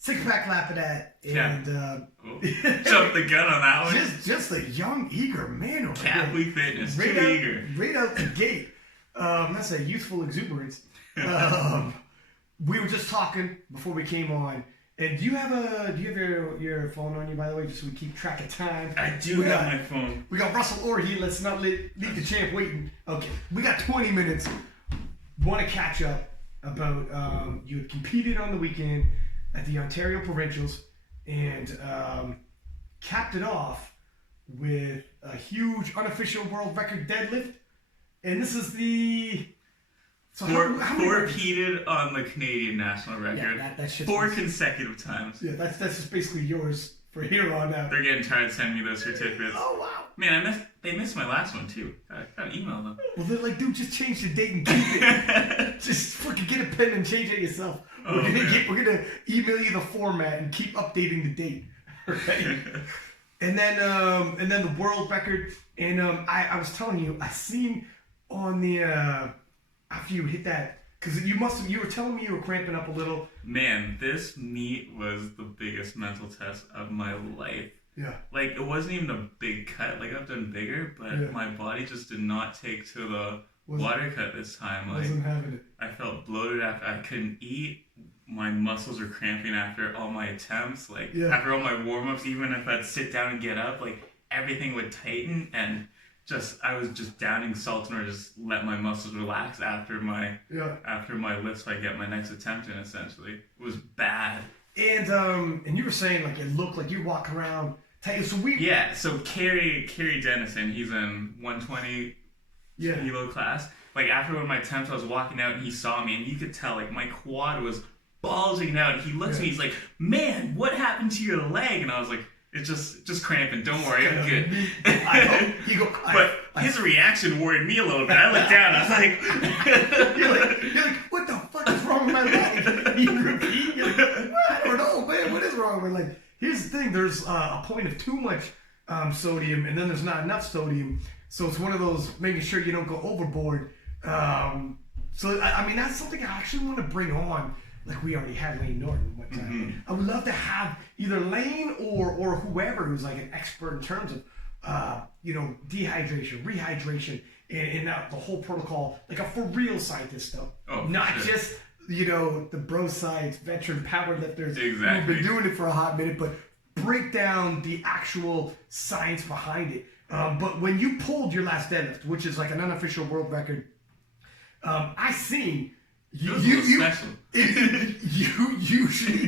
Six-pack lapping at, and jump the gun on that one. Just a young, eager man over there. Catholic fitness, too eager. Right out the gate. That's a youthful exuberance. We were just talking before we came on. And do you have your phone on you, by the way, just so we keep track of time? I do have my phone. We got Russel Orhii. Let's not leave the champ waiting. Okay, we got 20 minutes. Want to catch up about you had competed on the weekend at the Ontario Provincials and capped it off with a huge unofficial world record deadlift. And this is the... So repeated on the Canadian national record. Yeah, that 4 consecutive times. Yeah, that's just basically yours for here on out. They're getting tired of sending me those certificates. Oh, wow. Man, they missed my last one, too. I got an email them. Well, they're like, dude, just change the date and keep it. Just fucking get a pen and change it yourself. We're gonna email you the format and keep updating the date. Right? and then the world record. And I was telling you, I seen on the after you hit that, because you were telling me you were cramping up a little. Man, this meet was the biggest mental test of my life. Yeah. Like, it wasn't even a big cut. Like, I've done bigger, but my body just did not take to the water cut this time. Like, wasn't having it. I felt bloated after. I couldn't eat. My muscles were cramping after all my attempts. Like, after all my warm-ups, even if I'd sit down and get up, like, everything would tighten. And I was just downing salt in order to just let my muscles relax after my lift so I get my next attempt in, essentially. It was bad. And you were saying, like, it looked like you walk around tight. So Kerry Dennison, he's in 120 kilo class. Like, after one of my attempts, I was walking out and he saw me and you could tell, like, my quad was bulging out. He looks at me, he's like, man, what happened to your leg? And I was like, it's just cramping. Don't worry, I'm good. But his reaction worried me a little bit. I looked down. I was like, you're like, what the fuck is wrong with my leg? You repeat. You're like, I don't know, man. What is wrong with my leg? Here's the thing. There's a point of too much sodium, and then there's not enough sodium. So it's one of those making sure you don't go overboard. So I mean, that's something I actually want to bring on. Like we already had Lane Norton one time. I would love to have either Lane or whoever who's like an expert in terms of dehydration, rehydration, and the whole protocol, like a for real scientist though. Not just the bro science veteran powerlifters who've been doing it for a hot minute, but break down the actual science behind it. But when you pulled your last deadlift, which is like an unofficial world record, I seen. You usually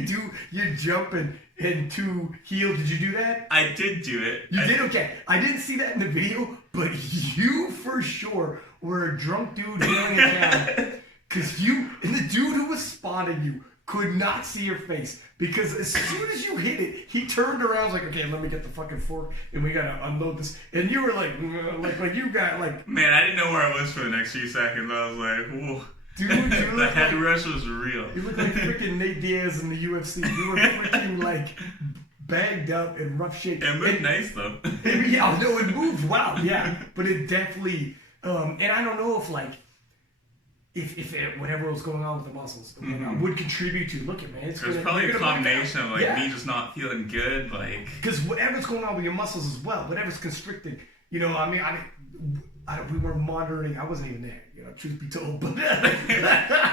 do your jumping in 2 heel. Did you do that? I did do it. You did? Okay. I didn't see that in the video, but you for sure were a drunk dude healing it down. Because the dude who was spotting you could not see your face. Because as soon as you hit it, he turned around, was like, okay, let me get the fucking fork and we gotta unload this. And you were like you got like... Man, I didn't know where I was for the next few seconds. I was like, whoa. Dude, the head rush was real. You look like freaking Nate Diaz in the UFC. You were freaking like bagged up in rough shape. It moved nice though. Yeah, no, it moved well. Yeah, but it definitely. And I don't know if whatever was going on with the muscles would contribute to. Look at man, it's probably a combination of like me just not feeling good, like because whatever's going on with your muscles as well, whatever's constricting. We were monitoring. I wasn't even there. Truth be told, but that's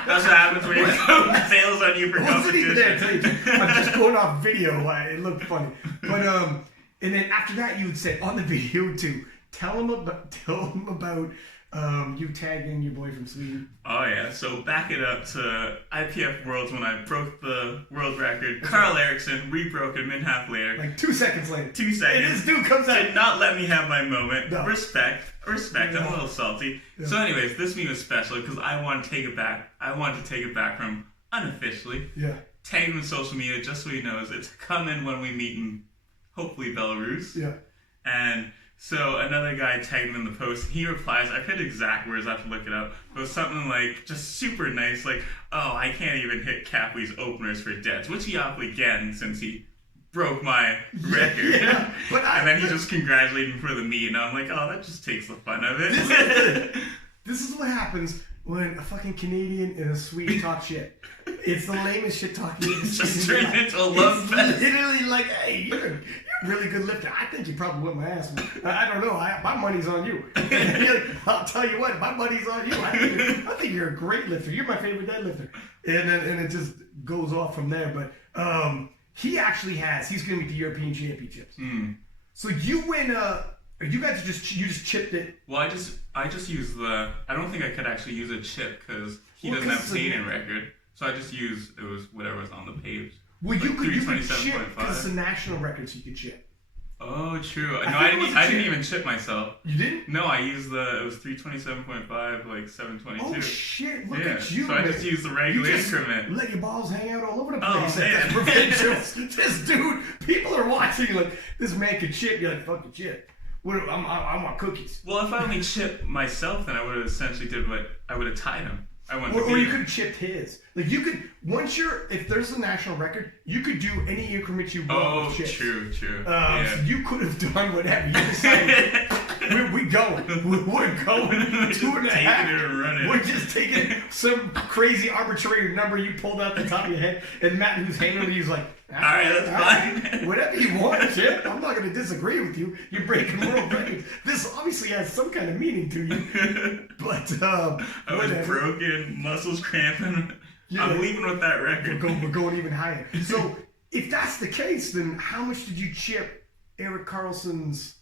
what happens when you fails on you for competition. I wasn't even there. Tell you, I'm just going off video. It looked funny, but and then after that, you would say on the video too. Tell them about you tagging your boy from Sweden. Oh yeah, so back it up to IPF Worlds when I broke the world record. Carl Erickson re-broke it mid-half later. Like 2 seconds later. 2 seconds. And this dude comes out. Did not let me have my moment. No. Respect. No. I'm a little salty. Yeah. So anyways, this meet was special because I wanted to take it back. I wanted to take it back from unofficially. Yeah. Tag him in social media just so he knows it's coming when we meet in hopefully Belarus. Yeah. And so another guy tagged him in the post. He replies, I forget exact words, I have to look it up. But it was something like, just super nice, like, oh, I can't even hit Capley's openers for deads, which he awfully again since he broke my record. Yeah, and then he just congratulated me for the meet, and I'm like, oh, that just takes the fun of it. This is what happens when a fucking Canadian and a Swede talk shit. It's the lamest shit talking. It's just turned into a love fest. Literally like, hey, you're a really good lifter. I think you probably whip my ass. I don't know. My money's on you. I'll tell you what, my money's on you. I think you're a great lifter. You're my favorite deadlifter. And it just goes off from there. But he actually he's going to be at the European Championships. So you win. You guys you just chipped it. Well, I just used I don't think I could actually use a chip because he doesn't have a Payton record. So I just used, it was whatever was on the page. Well, like you could chip because it's a national record, so you could chip. Oh, true. No, I didn't even chip myself. You didn't? No, I used it was 327.5, like 722. Oh, shit. Look at you, so man. I just used the regular increment. Let your balls hang out all over the place. Oh, man. This dude, people are watching like, this man could chip. You're like, fuck the chip. I want cookies. Well, if I only chipped myself, then I would have essentially I would have tied him. Or you could have chipped his. Like you could, if there's a national record, you could do any increment you want with chips. True. So you could have done whatever. You decided, we're going 2.5. We're just taking some crazy arbitrary number you pulled out the top of your head, and Matt, who's hanging with you, is like, all right, that's fine. Whatever you want, Chip. I'm not going to disagree with you. You're breaking world records. This obviously has some kind of meaning to you. But I was broken, muscles cramping. I'm leaving with that record. We're going even higher. So if that's the case, then how much did you chip Eric Carlson's?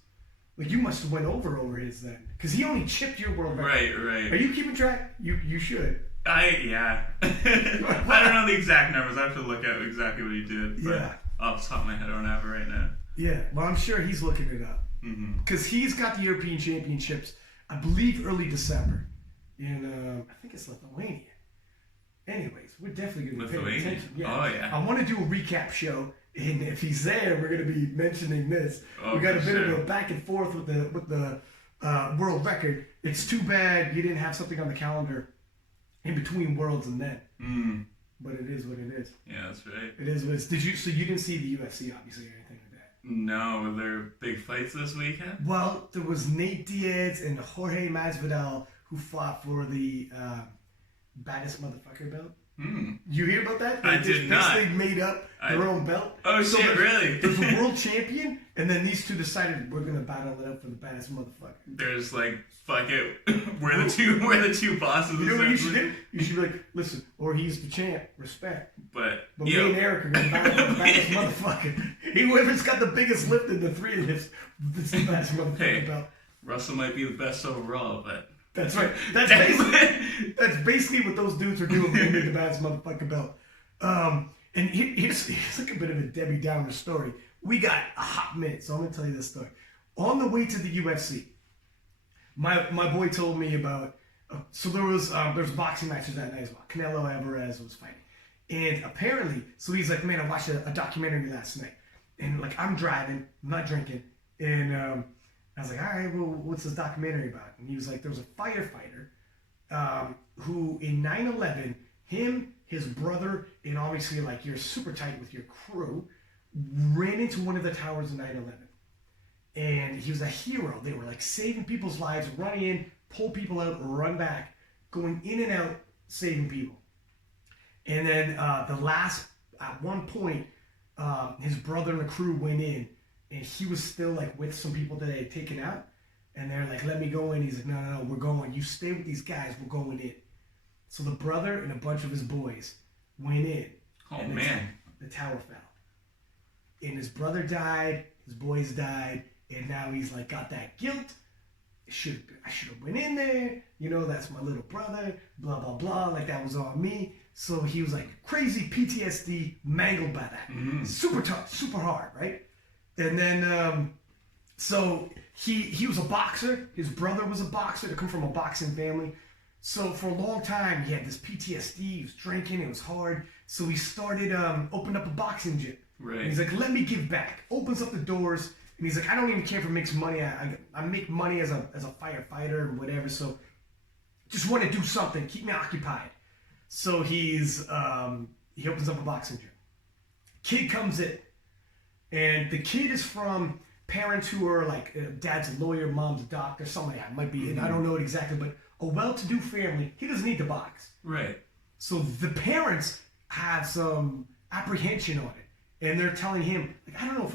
Like you must have went over his then, because he only chipped your world record. Right. Are you keeping track? You should. Yeah. I don't know the exact numbers. I have to look at exactly what he did. But off the top of my head, I don't have it right now. Yeah. Well, I'm sure he's looking it up. Because he's got the European Championships, I believe, early December. In, I think it's Lithuania. Anyways, we're definitely going to pay attention. Yeah. Oh, yeah. I want to do a recap show. And if he's there, we're going to be mentioning this. We got a bit of a back and forth with the world record. It's too bad you didn't have something on the calendar in between worlds and then. But it is what it is. Yeah, that's right. It is what it is. So you didn't see the UFC, obviously, or anything like that? No. Were there big fights this weekend? Well, there was Nate Diaz and Jorge Masvidal who fought for the baddest motherfucker belt. You hear about that? I did not. They made up their own belt. Oh, so shit, really? There's a world champion, and then these two decided we're going to battle it out for the baddest motherfucker. There's like, fuck it. We're the two bosses. You know what you should do? You should be like, listen, or he's the champ. Respect. But me and Eric are going to battle for the baddest motherfucker. Whoever's got the biggest lift in the three lifts, this is the baddest motherfucker belt. Russell might be the best overall, but... That's right. That's basically what those dudes are doing when they made the baddest motherfucking belt. And here's like a bit of a Debbie Downer story. We got a hot minute, so I'm going to tell you this story. On the way to the UFC, my boy told me about... so there's boxing matches that night as well. Canelo Alvarez was fighting. And apparently, so he's like, man, I watched a documentary last night. And like, I'm driving, I'm not drinking. And... I was like, all right, well, what's this documentary about? And he was like, there was a firefighter who, in 9/11, him, his brother, and obviously, like, you're super tight with your crew, ran into one of the towers in 9/11. And he was a hero. They were, like, saving people's lives, running in, pull people out, run back, going in and out, saving people. And then at one point, his brother and the crew went in, and he was still like with some people that they had taken out. And they're like, let me go in. He's like, no, we're going. You stay with these guys. We're going in. So the brother and a bunch of his boys went in. Oh, man. The tower fell. And his brother died. His boys died. And now he's like got that guilt. I should have went in there. You know, that's my little brother. Blah, blah, blah. Like that was on me. So he was like crazy PTSD, mangled by that. Super tough, super hard, right? And then, so he was a boxer. His brother was a boxer. They come from a boxing family. So for a long time, he had this PTSD. He was drinking. It was hard. So he started, opened up a boxing gym. Right. And he's like, let me give back. Opens up the doors. And he's like, I don't even care if it makes money. I make money as a firefighter and whatever. So just want to do something. Keep me occupied. So he opens up a boxing gym. Kid comes in. And the kid is from parents who are like, dad's a lawyer, mom's a doctor, something like that. Might be, and I don't know it exactly, but a well-to-do family. He doesn't need to box. Right. So the parents have some apprehension on it, and they're telling him, like, I don't know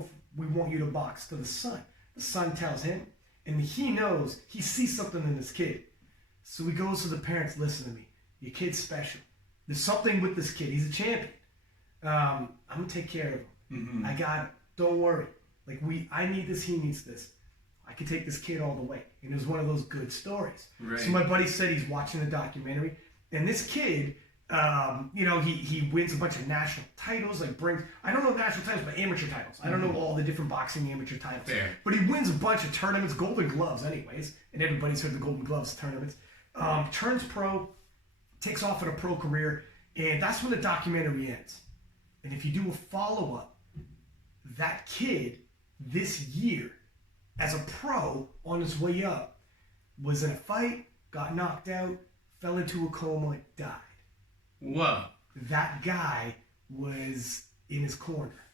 if we want you to box to the son. The son tells him, and he knows, he sees something in this kid. So he goes to the parents, listen to me, your kid's special. There's something with this kid. He's a champion. I'm gonna take care of him. Mm-hmm. I got it. Don't worry. Like, I need this, he needs this. I can take this kid all the way. And it was one of those good stories. Right. So my buddy said he's watching the documentary, and this kid, he wins a bunch of national titles, like I don't know national titles, but amateur titles. I don't know all the different boxing amateur titles. Fair. But he wins a bunch of tournaments, Golden Gloves anyways, and everybody's heard the Golden Gloves tournaments. Turns pro, takes off in a pro career, and that's when the documentary ends. And if you do a follow-up, that kid this year, as a pro on his way up, was in a fight, got knocked out, fell into a coma, died. Whoa. That guy was in his corner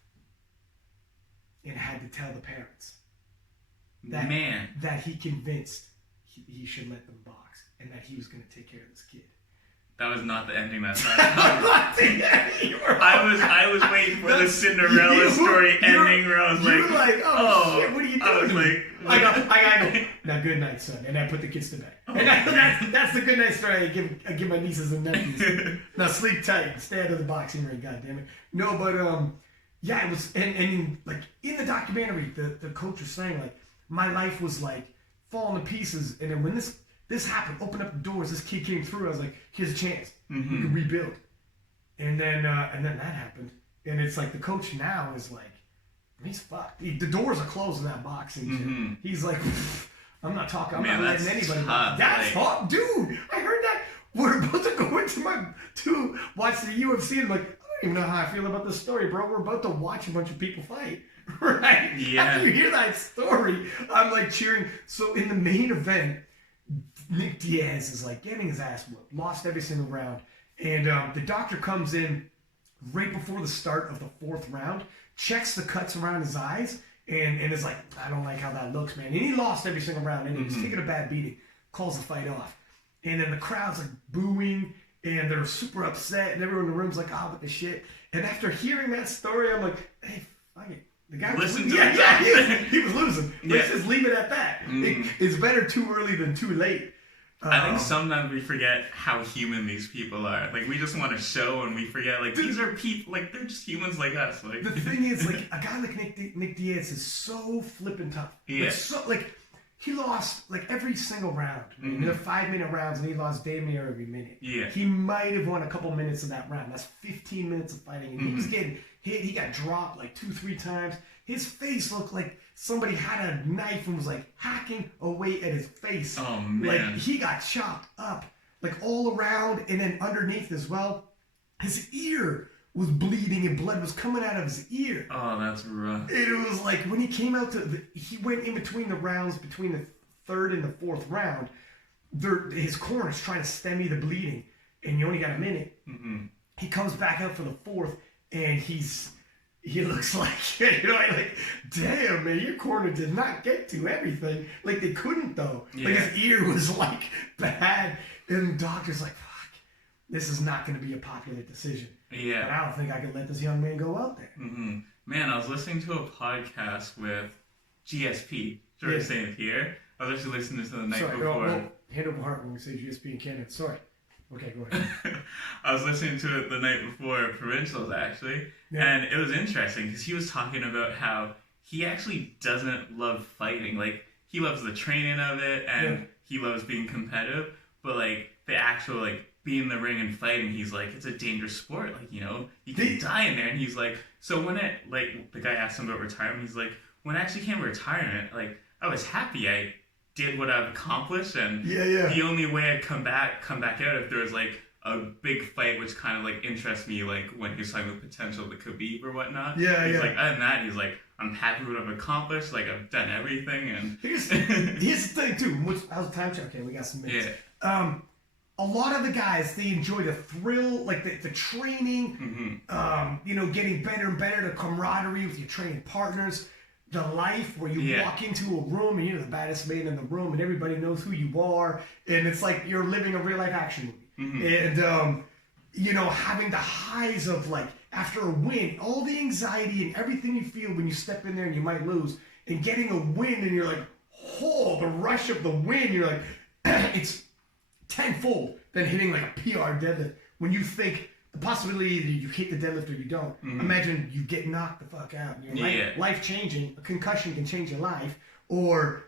and had to tell the parents that he convinced he should let them box and that he was going to take care of this kid. That was not the ending that time. I was waiting for the Cinderella story ending where I was like, you were like, oh shit, what are you doing? I was like, I go, now good night, son. And I put the kids to bed. And that's the good night story I give my nieces and nephews. Now sleep tight, stay out of the boxing ring, goddammit. No, but yeah, it was, and like in the documentary, the coach was saying, like, my life was like falling to pieces, and then when this happened, opened up the doors, this kid came through, I was like, here's a chance. Mm-hmm. You can rebuild. And then that happened. And it's like the coach now is like, he's fucked. The doors are closed in that boxing mm-hmm. shit. He's like, I'm not talking, I'm Man, not letting anybody. Tough, that's hot, dude. I heard that. We're about to go to watch the UFC, and like, I don't even know how I feel about this story, bro. We're about to watch a bunch of people fight. Right? Yeah. After you hear that story, I'm like cheering. So in the main event, Nick Diaz is like getting his ass whooped, lost every single round, and the doctor comes in right before the start of the fourth round, checks the cuts around his eyes, and is like, I don't like how that looks, man. And he lost every single round, and he's taking a bad beating, calls the fight off, and then the crowd's like booing, and they're super upset, and everyone in the room's like, what the shit. And after hearing that story, I'm like, hey, fuck it. The guy was losing. He was losing. Let's just leave it at that. It's better too early than too late. I think sometimes we forget how human these people are. Like, we just want to show, and we forget, like, these are people, like, they're just humans like us. Like, the thing is, like, a guy like Nick Diaz is so flippin' tough. Yeah. Like, he lost, like, every single round. Mm-hmm. They're 5-minute rounds, and he lost damn near every minute. Yeah. He might have won a couple minutes of that round. That's 15 minutes of fighting, and he was getting hit. He got dropped, like, 2-3 times. His face looked like somebody had a knife and was like hacking away at his face. Oh, man. Like, he got chopped up, like, all around and then underneath as well. His ear was bleeding and blood was coming out of his ear. Oh, that's rough. It was like when he came out he went in between the rounds, between the third and the fourth round. His corner's trying to stem the bleeding, and you only got a minute. Mm-hmm. He comes back out for the fourth, and he looks like, like, damn, man, your corner did not get to everything. Like, they couldn't, though. Yeah. Like, his ear was, like, bad. And the doctor's like, fuck, this is not going to be a popular decision. Yeah. But I don't think I can let this young man go out there. Mm-hmm. Man, I was listening to a podcast with GSP, George St. Pierre. I was actually listening to the night before. Hand over heart when we say GSP in Canada. Sorry. Okay, go ahead. I was listening to it the night before provincials, actually, and it was interesting because he was talking about how he actually doesn't love fighting. Like, he loves the training of it, and he loves being competitive, but, like, the actual, like, being in the ring and fighting, he's like, it's a dangerous sport. Like, you know, you can die in there. And he's like, so when it, like, the guy asked him about retirement, he's like, when I actually came to retirement, like, I was happy I did what I've accomplished, and the only way I'd come back out if there was like a big fight, which kind of like interests me, like when he was talking about potential to Khabib or whatnot. He's like, other than that, he's like, I'm happy with what I've accomplished, like I've done everything. And here's the thing too. How's the time check? Okay, we got some minutes. A lot of the guys, they enjoy the thrill, like the training, getting better and better, the camaraderie with your training partners. The life where you walk into a room and you're the baddest man in the room and everybody knows who you are, and it's like you're living a real life action movie. And you know, having the highs of like after a win, all the anxiety and everything you feel when you step in there and you might lose, and getting a win and you're like, oh, the rush of the win, you're like, it's tenfold than hitting like a PR deadlift. When you think the possibility either you hit the deadlift or you don't, imagine you get knocked the fuck out. You're life changing. A concussion can change your life, or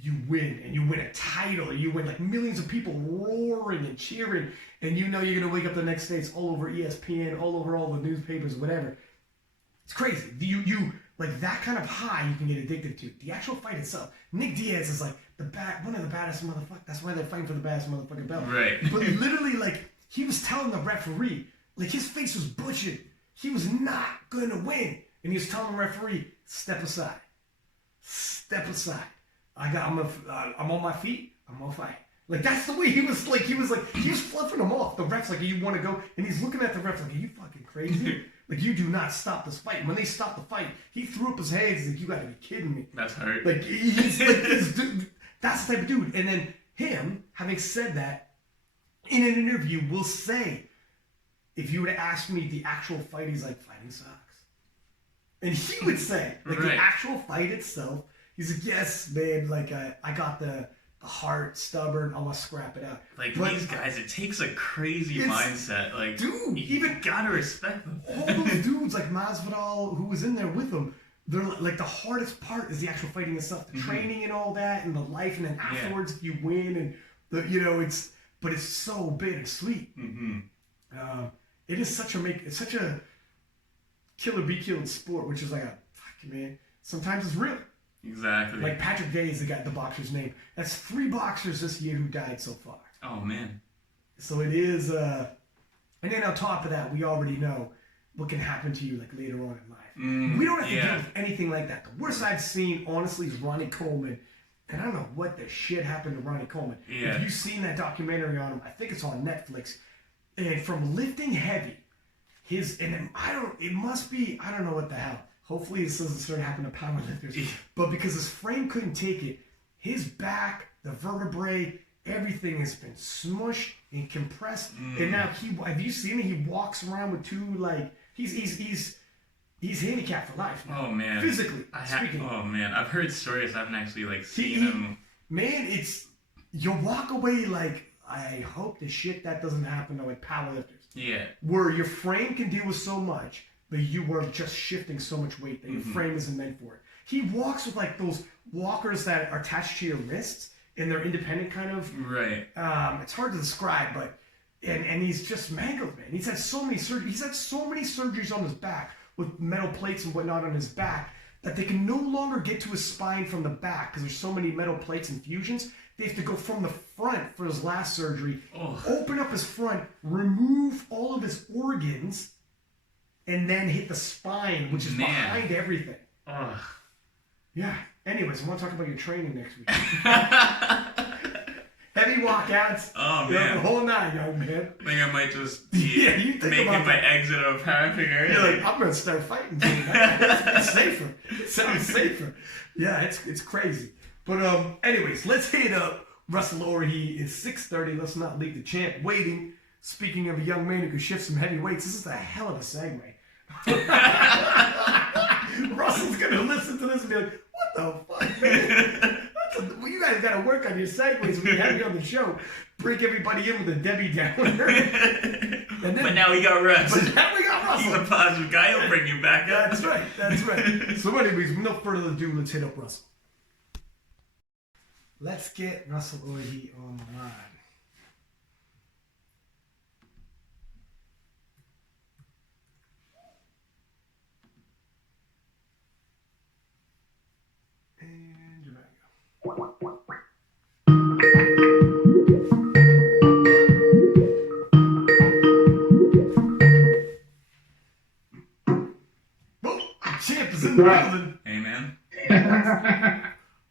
you win and you win a title, or you win like millions of people roaring and cheering, and you know you're gonna wake up the next day, it's all over ESPN, all over all the newspapers, whatever. It's crazy. You like that kind of high you can get addicted to. The actual fight itself. Nick Diaz is like one of the baddest motherfuckers. That's why they're fighting for the baddest motherfucking belt. Right. But literally, like, he was telling the referee, like, his face was butchered. He was not gonna win. And he was telling the referee, step aside. Step aside. I'm on my feet. I'm gonna fight. Like, that's the way he was fluffing him off. The ref's like, you want to go? And he's looking at the ref like, are you fucking crazy? Like, you do not stop this fight. When they stopped the fight, he threw up his hands. He's like, you gotta be kidding me. That's hurt. Like, he's like this dude. That's the type of dude. And then him, having said that, in an interview, will say, if you were to ask me the actual fight, he's like, fighting sucks. And he would say, like, the actual fight itself, he's like, yes, man, like, I got the heart, stubborn, I want to scrap it out. Like, but these guys, it takes a crazy mindset. Like, dude, you gotta respect them. All those dudes, like Masvidal, who was in there with them, they're like, the hardest part is the actual fighting itself, the training and all that, and the life, and then afterwards if you win, and the, you know, but it's so bittersweet. It is such a killer be killed sport, which is like a fucking man. Sometimes it's real. Exactly. Like Patrick Day is the boxer's name. That's 3 boxers this year who died so far. Oh man. So it is, and then on top of that, we already know what can happen to you like later on in life. We don't have to deal with anything like that. The worst I've seen, honestly, is Ronnie Coleman. And I don't know what the shit happened to Ronnie Coleman. Yeah. If you've seen that documentary on him, I think it's on Netflix. And from lifting heavy, I don't know what the hell. Hopefully this doesn't start happening to powerlifters. But because his frame couldn't take it, his back, the vertebrae, everything has been smushed and compressed. And now have you seen it? He walks around with 2, like, he's handicapped for life now. Oh man. Physically speaking. Oh man. I've heard stories. I haven't actually like seen him. Man, you'll walk away like, I hope the shit that doesn't happen to like powerlifters. Yeah. Where your frame can deal with so much, but you were just shifting so much weight that your frame isn't meant for it. He walks with like those walkers that are attached to your wrists, and they're independent kind of. Right. It's hard to describe, but and he's just mangled, man. He's had so many surgeries. He's had so many surgeries on his back with metal plates and whatnot on his back that they can no longer get to his spine from the back because there's so many metal plates and fusions. They have to go from the front for his last surgery, open up his front, remove all of his organs, and then hit the spine, which is behind everything. Yeah. Anyways, I want to talk about your training next week. Heavy walkouts. Oh, man. The whole 9, young man. I think I might just be making my exit of powerlifting area. You're like, I'm going to start fighting. It's safer. It sounds safer. Yeah, it's crazy. But anyways, let's hit up Russel Orhii. It's 6:30. Let's not leave the champ waiting. Speaking of a young man who can shift some heavy weights, this is a hell of a segue. Russell's going to listen to this and be like, what the fuck, man? Well, you guys got to work on your segues when you have me on the show. Break everybody in with a Debbie Downer. But now we got Russ. But now we got Russell. He's a positive guy. He'll bring you back up. That's right. That's right. So anyways, with no further ado, let's hit up Russell. Let's get Russel Orhii on the line. And you're back. Oh, champ is in the building. Hey, man.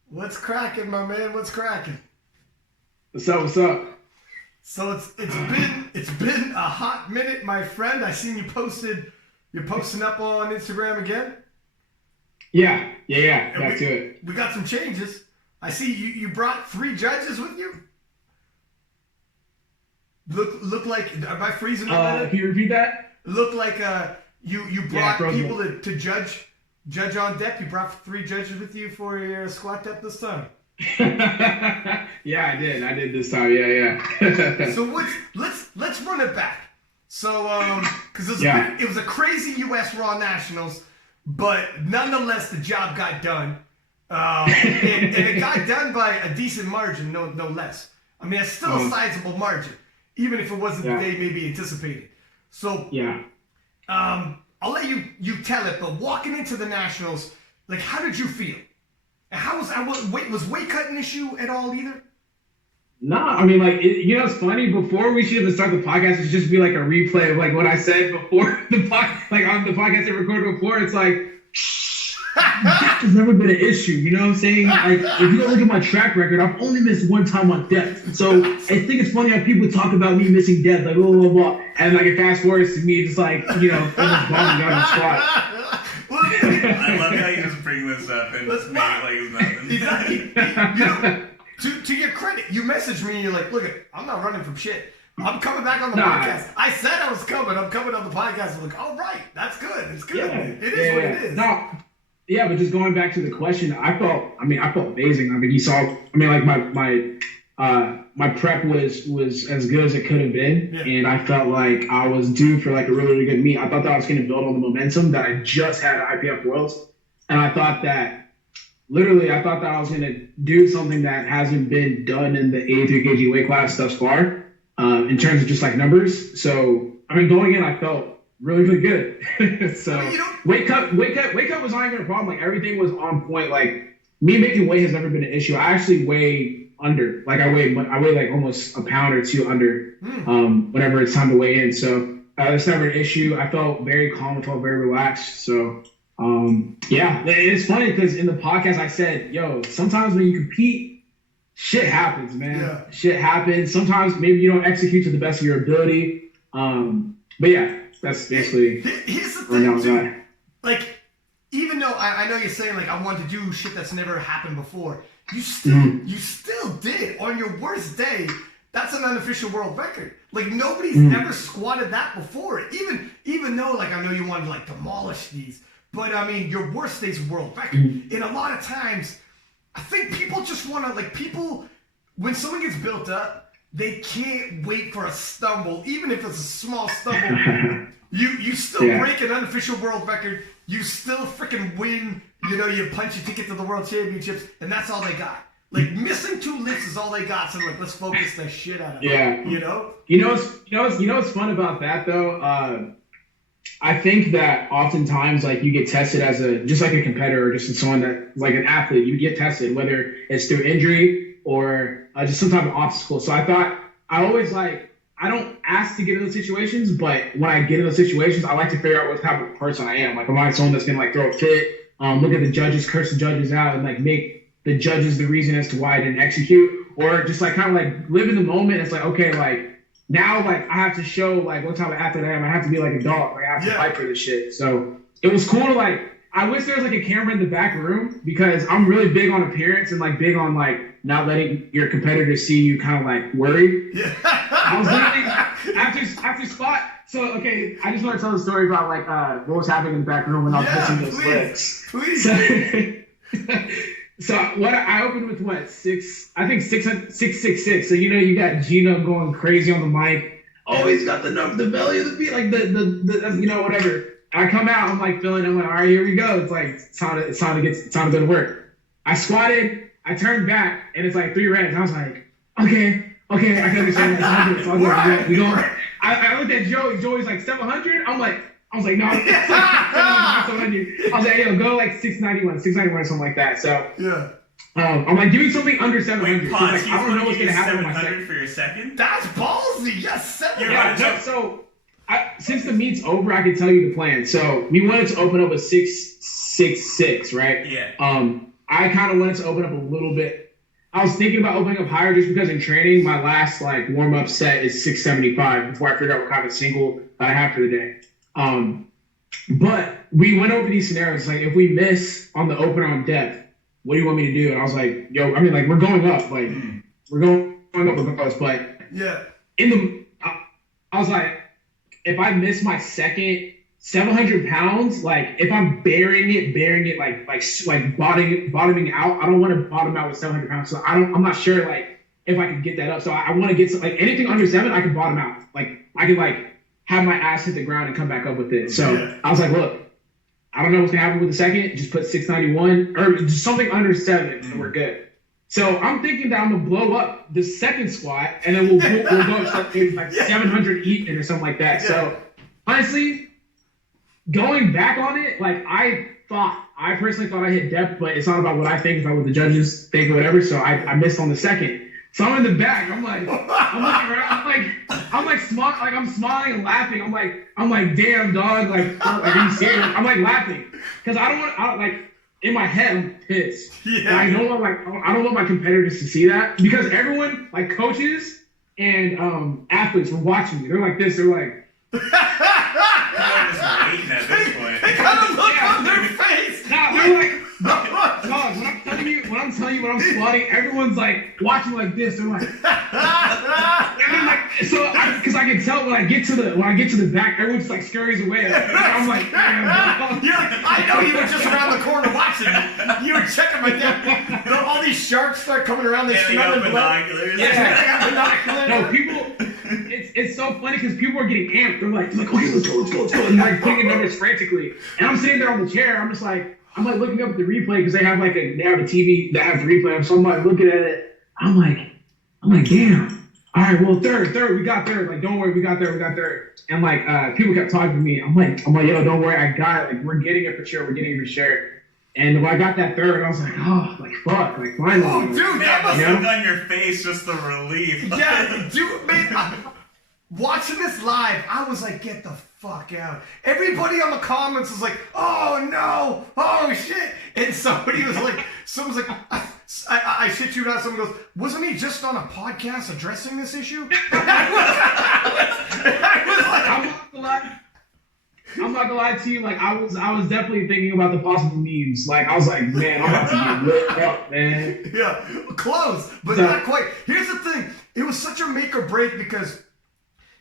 What's cracking, my man? What's cracking? What's up? What's up? So it's been a hot minute, my friend. I seen you're posting up on Instagram again. Yeah. Back to it. We got some changes. I see you brought 3 judges with you. Look like, am I freezing over Can you repeat that? Look like you brought people to judge on deck. You brought 3 judges with you for your squat depth this time. Yeah, I did this time. Yeah. So let's run it back. So because it was a crazy U.S. Raw Nationals, but nonetheless the job got done, and it got done by a decent margin, no less. I mean, it's still a sizable margin, even if it wasn't the day maybe anticipated. So I'll let you tell it. But walking into the Nationals, like, how did you feel? Was weight cut an issue at all either? No, I mean, like, it's funny. Before we should even start the podcast, it should just be like a replay of like what I said before the like on the podcast I recorded before. It's like that has never been an issue. You know what I'm saying? Like, if you don't look at my track record, I've only missed one time on depth. So I think it's funny how people talk about me missing depth, like blah blah blah, and like it fast forwards to me, just like almost bombing out of the squat. I love how you just bring this up and just make it like it's nothing. Exactly. To your credit, you messaged me and you're like, look, I'm not running from shit. I'm coming back on the podcast. I said I was coming. I'm coming on the podcast. I'm like, all right, that's good. It's good. Yeah, it is what it is. No, yeah, but just going back to the question, I felt amazing. I mean, you saw, like my prep was as good as it could have been, and I felt like I was due for like a really, really good meet. I thought that I was going to build on the momentum that I just had at IPF Worlds, and I thought that I was going to do something that hasn't been done in the 83 kg weight class thus far, in terms of just like numbers. So, I mean, going in, I felt really, really good. So, weight cut was not even a problem. Like, everything was on point. Like, me making weight has never been an issue. I actually weigh under. Like, I weigh like almost a pound or 2 under whenever it's time to weigh in. So, that's never an issue. I felt very calm. I felt very relaxed. So, it's funny because in the podcast I said, sometimes when you compete, shit happens, man. Yeah. Shit happens. Sometimes maybe you don't execute to the best of your ability. But yeah, that's basically. Here's the thing, too. Like, even though I know you're saying like I want to do shit that's never happened before, you still did on your worst day. That's an unofficial world record. Like, nobody's ever squatted that before. Even though, like, I know you want to like demolish these. But, I mean, your worst day's world record. And a lot of times, I think people just want to, like, when someone gets built up, they can't wait for a stumble. Even if it's a small stumble, you still break an unofficial world record. You still freaking win. You punch your ticket to the World Championships, and that's all they got. Like, missing 2 lifts is all they got. So, like, let's focus the shit out of it. Yeah. You know what's fun about that, though? I think that oftentimes, like, you get tested as just like a competitor, or just as someone that, like an athlete, you get tested, whether it's through injury or just some type of obstacle. So I always I don't ask to get in those situations, but when I get in those situations, I like to figure out what type of person I am. Like, am I someone that's going to, like, throw a fit, look at the judges, curse the judges out, and, like, make the judges the reason as to why I didn't execute, or just, like, kind of, like, live in the moment. It's like, okay, like, now, like, I have to show, like, what type of athlete I am. I have to be like a dog. Like, I have to fight for this shit. So it was cool to, like, I wish there was, like, a camera in the back room, because I'm really big on appearance and, like, big on, like, not letting your competitors see you kind of, like, worried. Yeah. I was literally, after spot. So, okay, I just want to tell the story about, like, what was happening in the back room when I was missing those legs. Please. So what I opened with 666. So you got Gino going crazy on the mic. Oh, he's got the belly of the beat, like the whatever. And I come out, I'm like feeling. I'm like, all right, here we go. It's like it's time to go to work. I squatted. I turned back, and it's like 3 reps. I was like, okay, I can understand that. It's all good. We going. I looked at Joey. Joey's like 700. I was like, no, 700. I was like, yo, go like 691 or something like that. So I'm like, give me something under 700. Wait, pause. Like, I don't know what's gonna happen with my second. For your second? That's ballsy. Yes, 700. Yeah, so since the meet's over, I can tell you the plan. So we wanted to open up with 666, right? Yeah. I kind of wanted to open up a little bit. I was thinking about opening up higher just because in training, my last like warm up set is 675 before I figure out what kind of single I have for the day. But we went over these scenarios. Like, if we miss on the opener on depth, what do you want me to do? And I was like, we're going up. Like, we're going up regardless. But in I was like, if I miss my second 700 pounds, like if I'm bearing it, like bottoming out, I don't want to bottom out with 700 pounds. So I'm not sure like if I can get that up. So I want to get like anything under 7, I can bottom out. Like I can like have my ass hit the ground and come back up with it. So I was like, look, I don't know what's gonna happen with the second. Just put 691 or just something under 7, and we're good. So I'm thinking that I'm gonna blow up the second squat, and then we'll go start maybe like 700 even or something like that. So honestly, going back on it, like I personally thought I hit depth, but it's not about what I think, it's about what the judges think or whatever. So I missed on the second. So I'm in the back. I'm like, I'm smiling and laughing. I'm like, damn dog, like are you serious? I'm like laughing because I don't want in my head I'm pissed. Yeah. I don't want my competitors to see that because everyone, like coaches and athletes, were watching me. They're like this. They're like. They're just waiting at this point. They kind of look on their face. Nah, they're like, dog, when I'm telling you when I'm squatting, everyone's like watching like this. They're like, and I'm like, because I can tell when I get to the back, everyone's like scurries away. I'm like, damn. You're like, I know you were just around the corner watching. You were checking my depth. All these sharks start coming around. They smell binoculars. Yeah, binoculars. No, people. It's so funny because people are getting amped. They're like, okay, let's go, and like putting in numbers frantically. And I'm sitting there on the chair. I'm like looking up at the replay because they have a TV that has the replay. So I'm like looking at it. I'm like, damn. All right, well, third, we got third. Like, don't worry, we got third. And like, people kept talking to me. I'm like, yo, don't worry, I got it. Like, we're getting it for sure. And when I got that third, I was like, oh, like fuck, like finally. Oh, dude, that must have done your face just the relief. Yeah, dude, man. Watching this live, I was like, get the fuck out. Everybody on the comments was like, oh no, oh shit. And someone's like, I shit you not, someone goes, wasn't he just on a podcast addressing this issue? I was like, I'm not gonna lie to you, like I was definitely thinking about the possible memes. Like I was like, man, I'm about to get lit up, man. Yeah, close, but not quite. Here's the thing, it was such a make or break because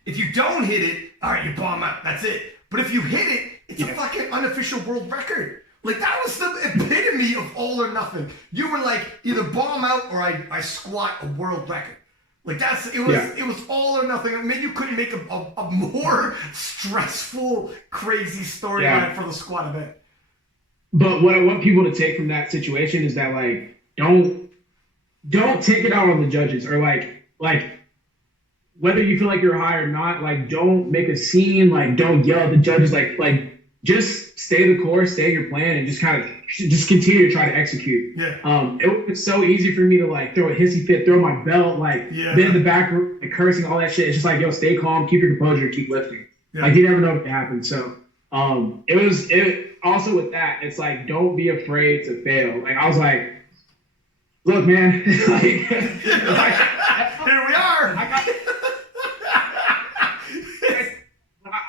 if you don't hit it, all right, you bomb out. That's it. But if you hit it, it's a fucking unofficial world record. Like that was the epitome of all or nothing. You were like either bomb out or I squat a world record. Like it was all or nothing. I mean, you couldn't make a more stressful, crazy storyline for the squat event. But what I want people to take from that situation is that like don't take it out on the judges or like whether you feel like you're high or not, like don't make a scene, like don't yell at the judges, like just stay the course, stay your plan, and just continue to try to execute. Yeah. It was so easy for me to like throw a hissy fit, throw my belt, like been in the back room, like, cursing, all that shit. It's just like, yo, stay calm, keep your composure, keep lifting. Yeah. Like you never know what can happen. So it also with that, it's like don't be afraid to fail. Like I was like, look, man, like here we are.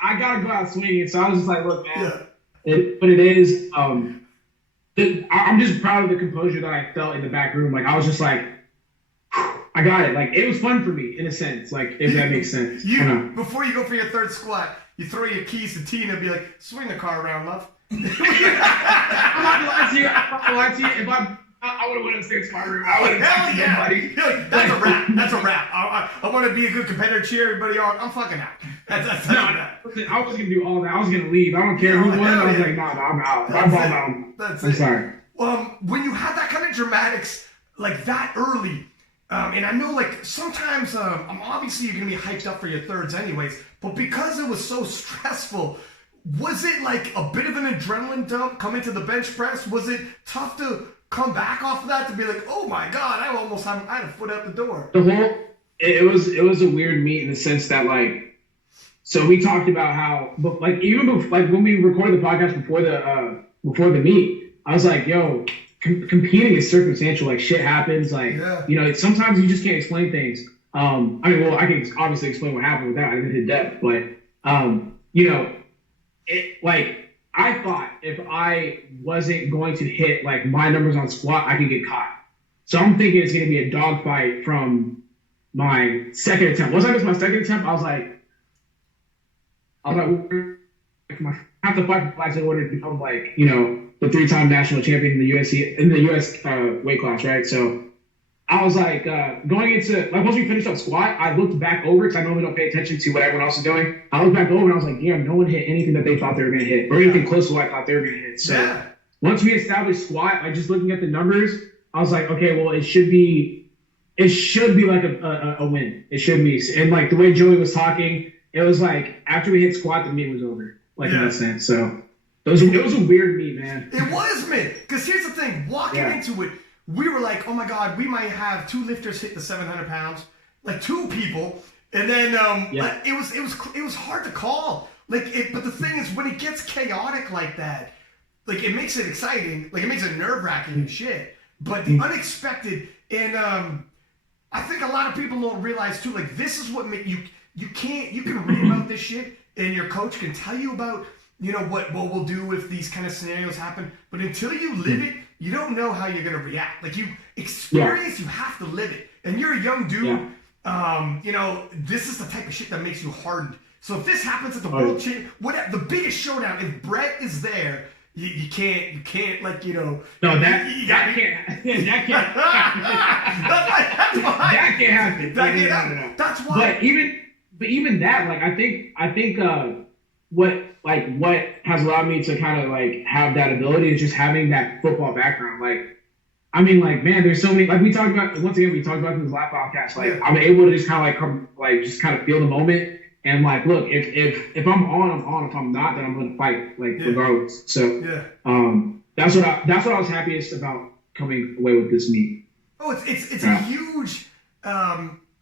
I gotta go out swinging, so I was just like, look, man. But it is. I'm just proud of the composure that I felt in the back room. Like I was just like, I got it. Like it was fun for me in a sense. Like if that makes sense. Before you go for your third squat, you throw your keys to Tina and be like, swing the car around, love. I'm not gonna lie to you. If I would have went upstairs to my room. I would have buddy. Like, that's a wrap. I want to be a good competitor, cheer everybody on. I'm fucking out. That's I was gonna do all that. I was gonna leave. I don't care who won. I was like, nah, I'm out. I'm out. I'm sorry. When you have that kind of dramatics like that early, and I know like sometimes obviously you're gonna be hyped up for your thirds anyways, but because it was so stressful, was it like a bit of an adrenaline dump coming to the bench press? Was it tough to come back off of that to be like, oh my god, I had a foot out the door? It was a weird meet in the sense that like, so we talked about how, but like even before, like when we recorded the podcast before the meet, I was like, yo, competing is circumstantial. Like shit happens. Like you know, sometimes you just can't explain things. I mean, well, I can obviously explain what happened with that. I didn't hit depth, but you know, it like. I thought if I wasn't going to hit like my numbers on squat, I could get caught. So I'm thinking it's going to be a dogfight from my second attempt. Once I missed my second attempt, I was like, I was like, I have to fight for flags in order to become like, you know, the 3-time national champion in the US weight class, right? So I was like, going into, like, once we finished up squat, I looked back over, because I normally don't pay attention to what everyone else is doing. I looked back over and I was like, damn, no one hit anything that they thought they were going to hit, or anything close to what I thought they were going to hit. So once we established squat, like, just looking at the numbers, I was like, okay, well, it should be like a win. It should be. And like the way Joey was talking, it was like after we hit squat, the meet was over. Like in that sense. So it was a weird meet, man. It was, man. Because here's the thing: walking into it, we were like, oh my god, we might have 2 lifters hit the 700 pounds, like 2 people, and then it was hard to call. But the thing is, when it gets chaotic like that, like it makes it exciting, like it makes it nerve-wracking and shit. But the unexpected, and I think a lot of people don't realize too, like this is what you can read about this shit, and your coach can tell you about, you know, what we'll do if these kind of scenarios happen. But until you live it, you don't know how you're gonna react. Like you experience, you have to live it. And you're a young dude. You know, this is the type of shit that makes you hardened. So if this happens at the World Champion, whatever, the biggest showdown, if Brett is there, you can't like, you know. No, that can't happen. That can't happen. That's why. But even that, like I think what has allowed me to kind of like have that ability is just having that football background. Like, I mean, like, man, there's so many, like we talked about in this last podcast. Like I'm able to just kind of like come, like just kind of feel the moment. And like, look, if I'm on, I'm on. If I'm not, then I'm gonna fight, like regardless. So that's what I was happiest about coming away with this meet. Oh, it's a huge.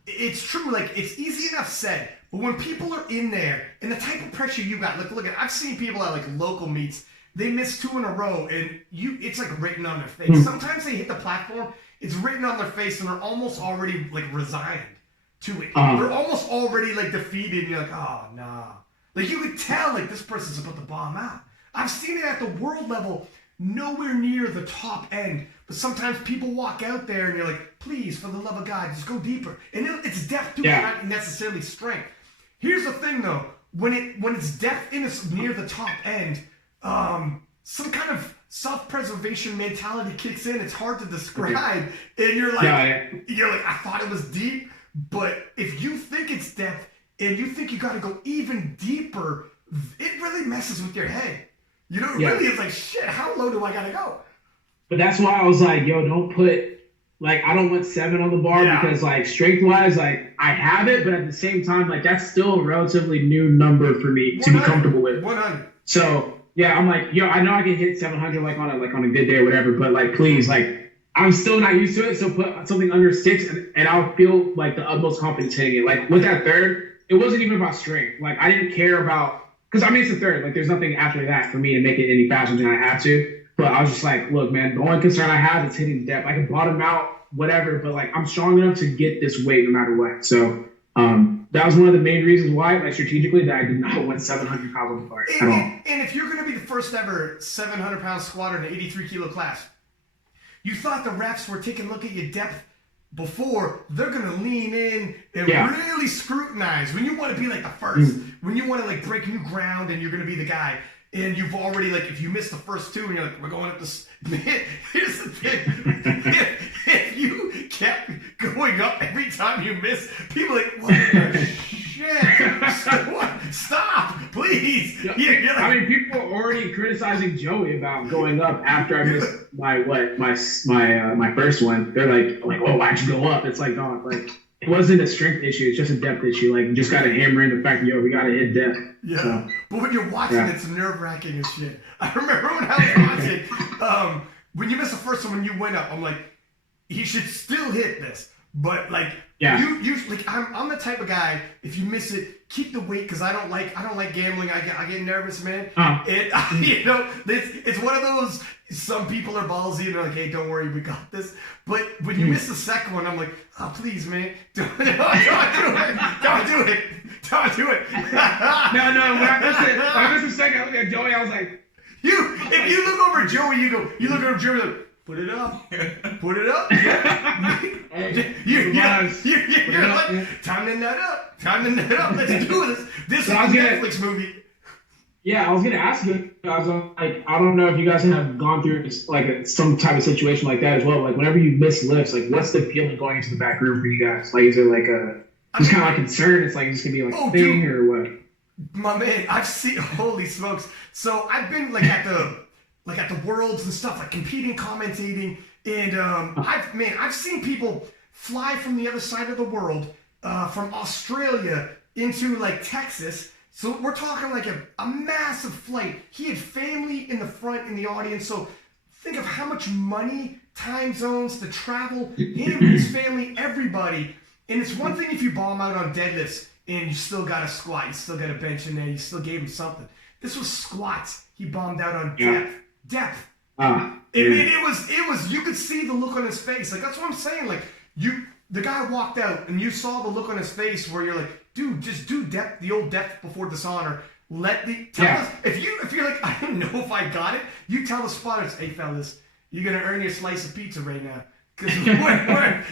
It's true. Like it's easy enough said, but when people are in there and the type of pressure you got, look at. I've seen people at like local meets. They miss 2 in a row, and it's like written on their face. Sometimes they hit the platform, it's written on their face, and they're almost already like resigned to it. They're almost already like defeated, and you're like, oh nah. Like you could tell like this person's about to bomb out. I've seen it at the world level, nowhere near the top end. But sometimes people walk out there and you're like, please, for the love of God, just go deeper. And it's depth too, not necessarily strength. Here's the thing though, when it's depth and it's near the top end, some kind of self-preservation mentality kicks in. It's hard to describe. And you're like, I thought it was deep. But if you think it's depth and you think you got to go even deeper, it really messes with your head. You know, really, it's like, shit, how low do I got to go? But that's why I was like, yo, don't put, like, I don't want 7 on the bar because, like, strength-wise, like, I have it, but at the same time, like, that's still a relatively new number for me to be comfortable with. 100. So, yeah, I'm like, yo, I know I can hit 700, like, on a good day or whatever, but, like, please, like, I'm still not used to it, so put something under 6, and I'll feel like the utmost confidence hitting it. Like with that third, it wasn't even about strength. Like I didn't care about, because I mean it's the third. Like there's nothing after that for me to make it any faster than I have to. But I was just like, look, man, the only concern I have is hitting depth. I can bottom out, whatever, but like I'm strong enough to get this weight no matter what. So that was one of the main reasons why, like strategically, that I did not want 700 pounds on the bar at all. And if you're going to be the first ever 700 pound squatter in an 83 kilo class, you thought the refs were taking a look at your depth before. They're going to lean in and really scrutinize. When you want to be like the first, when you want to like break new ground and you're going to be the guy, and you've already like, if you miss the first 2 and you're like, we're going up this, man, here's the thing. if you kept going up every time you miss, people are like, what the shit? Stop, please. Like, I mean, people are already criticizing Joey about going up after I missed my first one. They're like, oh, why'd you go up? It's like, dog, like it wasn't a strength issue. It's just a depth issue. Like you just got to hammer in the fact that we got to hit depth. Yeah, so, but when you're watching, it's nerve-wracking as shit. I remember when I was watching, when you missed the first one, when you went up, I'm like, he should still hit this. But like, you like, I'm the type of guy. If you miss it, keep the weight because I don't like gambling. I get nervous, man. You know, it's one of those. Some people are ballsy and they're like, hey, don't worry, we got this. But when you miss the second one, I'm like, oh, please, man, don't do it. Don't do it. Don't do it. No. When I missed the second, I looked at Joey. I was like, if you look over at Joey, you look over at Joey, like, put it up. Put it up. You're like, time to nut up. Time to nut up. Let's do this. This is a Netflix movie. Yeah, I was gonna ask you. I was like, I don't know if you guys have gone through like some type of situation like that as well. Like, whenever you miss lifts, like, what's the feeling going into the back room for you guys? Like, is it like a just kind of like concern? It's like it's gonna be like a thing or what? My man, I've seen. Holy smokes! So I've been like at the worlds and stuff, like competing, commentating, and I've seen people fly from the other side of the world, from Australia into like Texas. So we're talking like a massive flight. He had family in the front in the audience. So think of how much money, time zones, the travel, him, his family, everybody. And it's one thing if you bomb out on deadlifts and you still got a squat, you still got a bench in there, you still gave him something. This was squats. He bombed out on depth. It was. You could see the look on his face. Like, that's what I'm saying. Like, the guy walked out and you saw the look on his face where you're like, dude, just do depth, the old depth before dishonor. Tell us if you're like, I don't know if I got it. You tell the spotters, hey fellas, you're gonna earn your slice of pizza right now. Because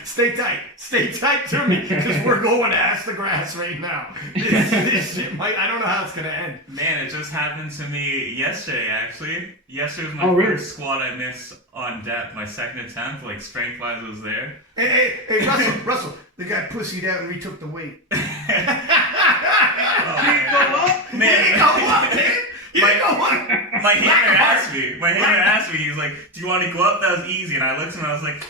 stay tight to me, because we're going ass to grass right now. This shit might, I don't know how it's gonna end. Man, it just happened to me yesterday. Actually, yesterday was my first squat I missed on depth. My second attempt, like strength wise, was there. Hey, Russell, the guy pussied out and retook the weight. Man. My hater asked me, he's like, do you want to go up? That was easy. And I looked at him and I was like,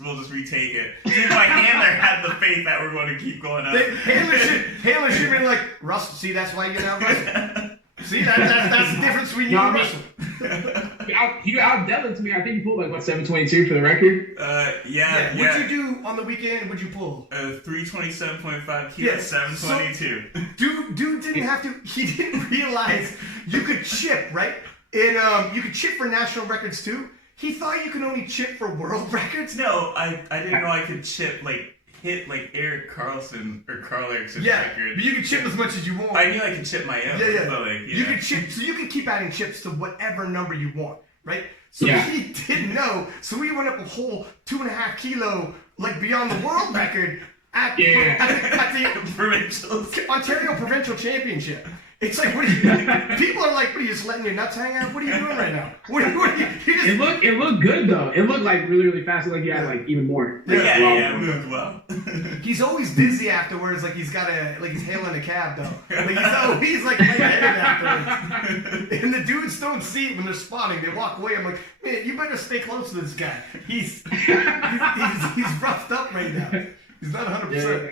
we'll just retake it. See, my handler had the faith that we're going to keep going up. Handler should be like, Russell, see, that's why you're not Russell. See, that's the difference between you and Russell. You out deadlift me. I think you pulled like, what, 722 for the record? Yeah. What'd you do on the weekend? What'd you pull? 327.5 kilos, 722. So, dude didn't have to, he didn't realize you could chip, right? And you could chip for national records too. He thought you could only chip for world records. No, I didn't know I could chip, like, hit like Eric Carlson or Carl Erickson's record. But you can chip as much as you want. I knew I could chip my own. Yeah. But like, you can chip, so you can keep adding chips to whatever number you want, right? So he didn't know. So we went up a whole 2.5 kilo, like beyond the world record at the Ontario Provincial Championship. It's like, what are you, people are like, what are you just letting your nuts hang out? What are you doing right now? It looked good though. It looked like really, really fast. It looked like you had like even more. Yeah, moved well. He's always dizzy afterwards, like he's got he's hailing a cab though. Like he's like lightheaded afterwards. And the dudes don't see it when they're spotting. They walk away. I'm like, man, you better stay close to this guy. He's roughed up right now. He's not 100%. Yeah.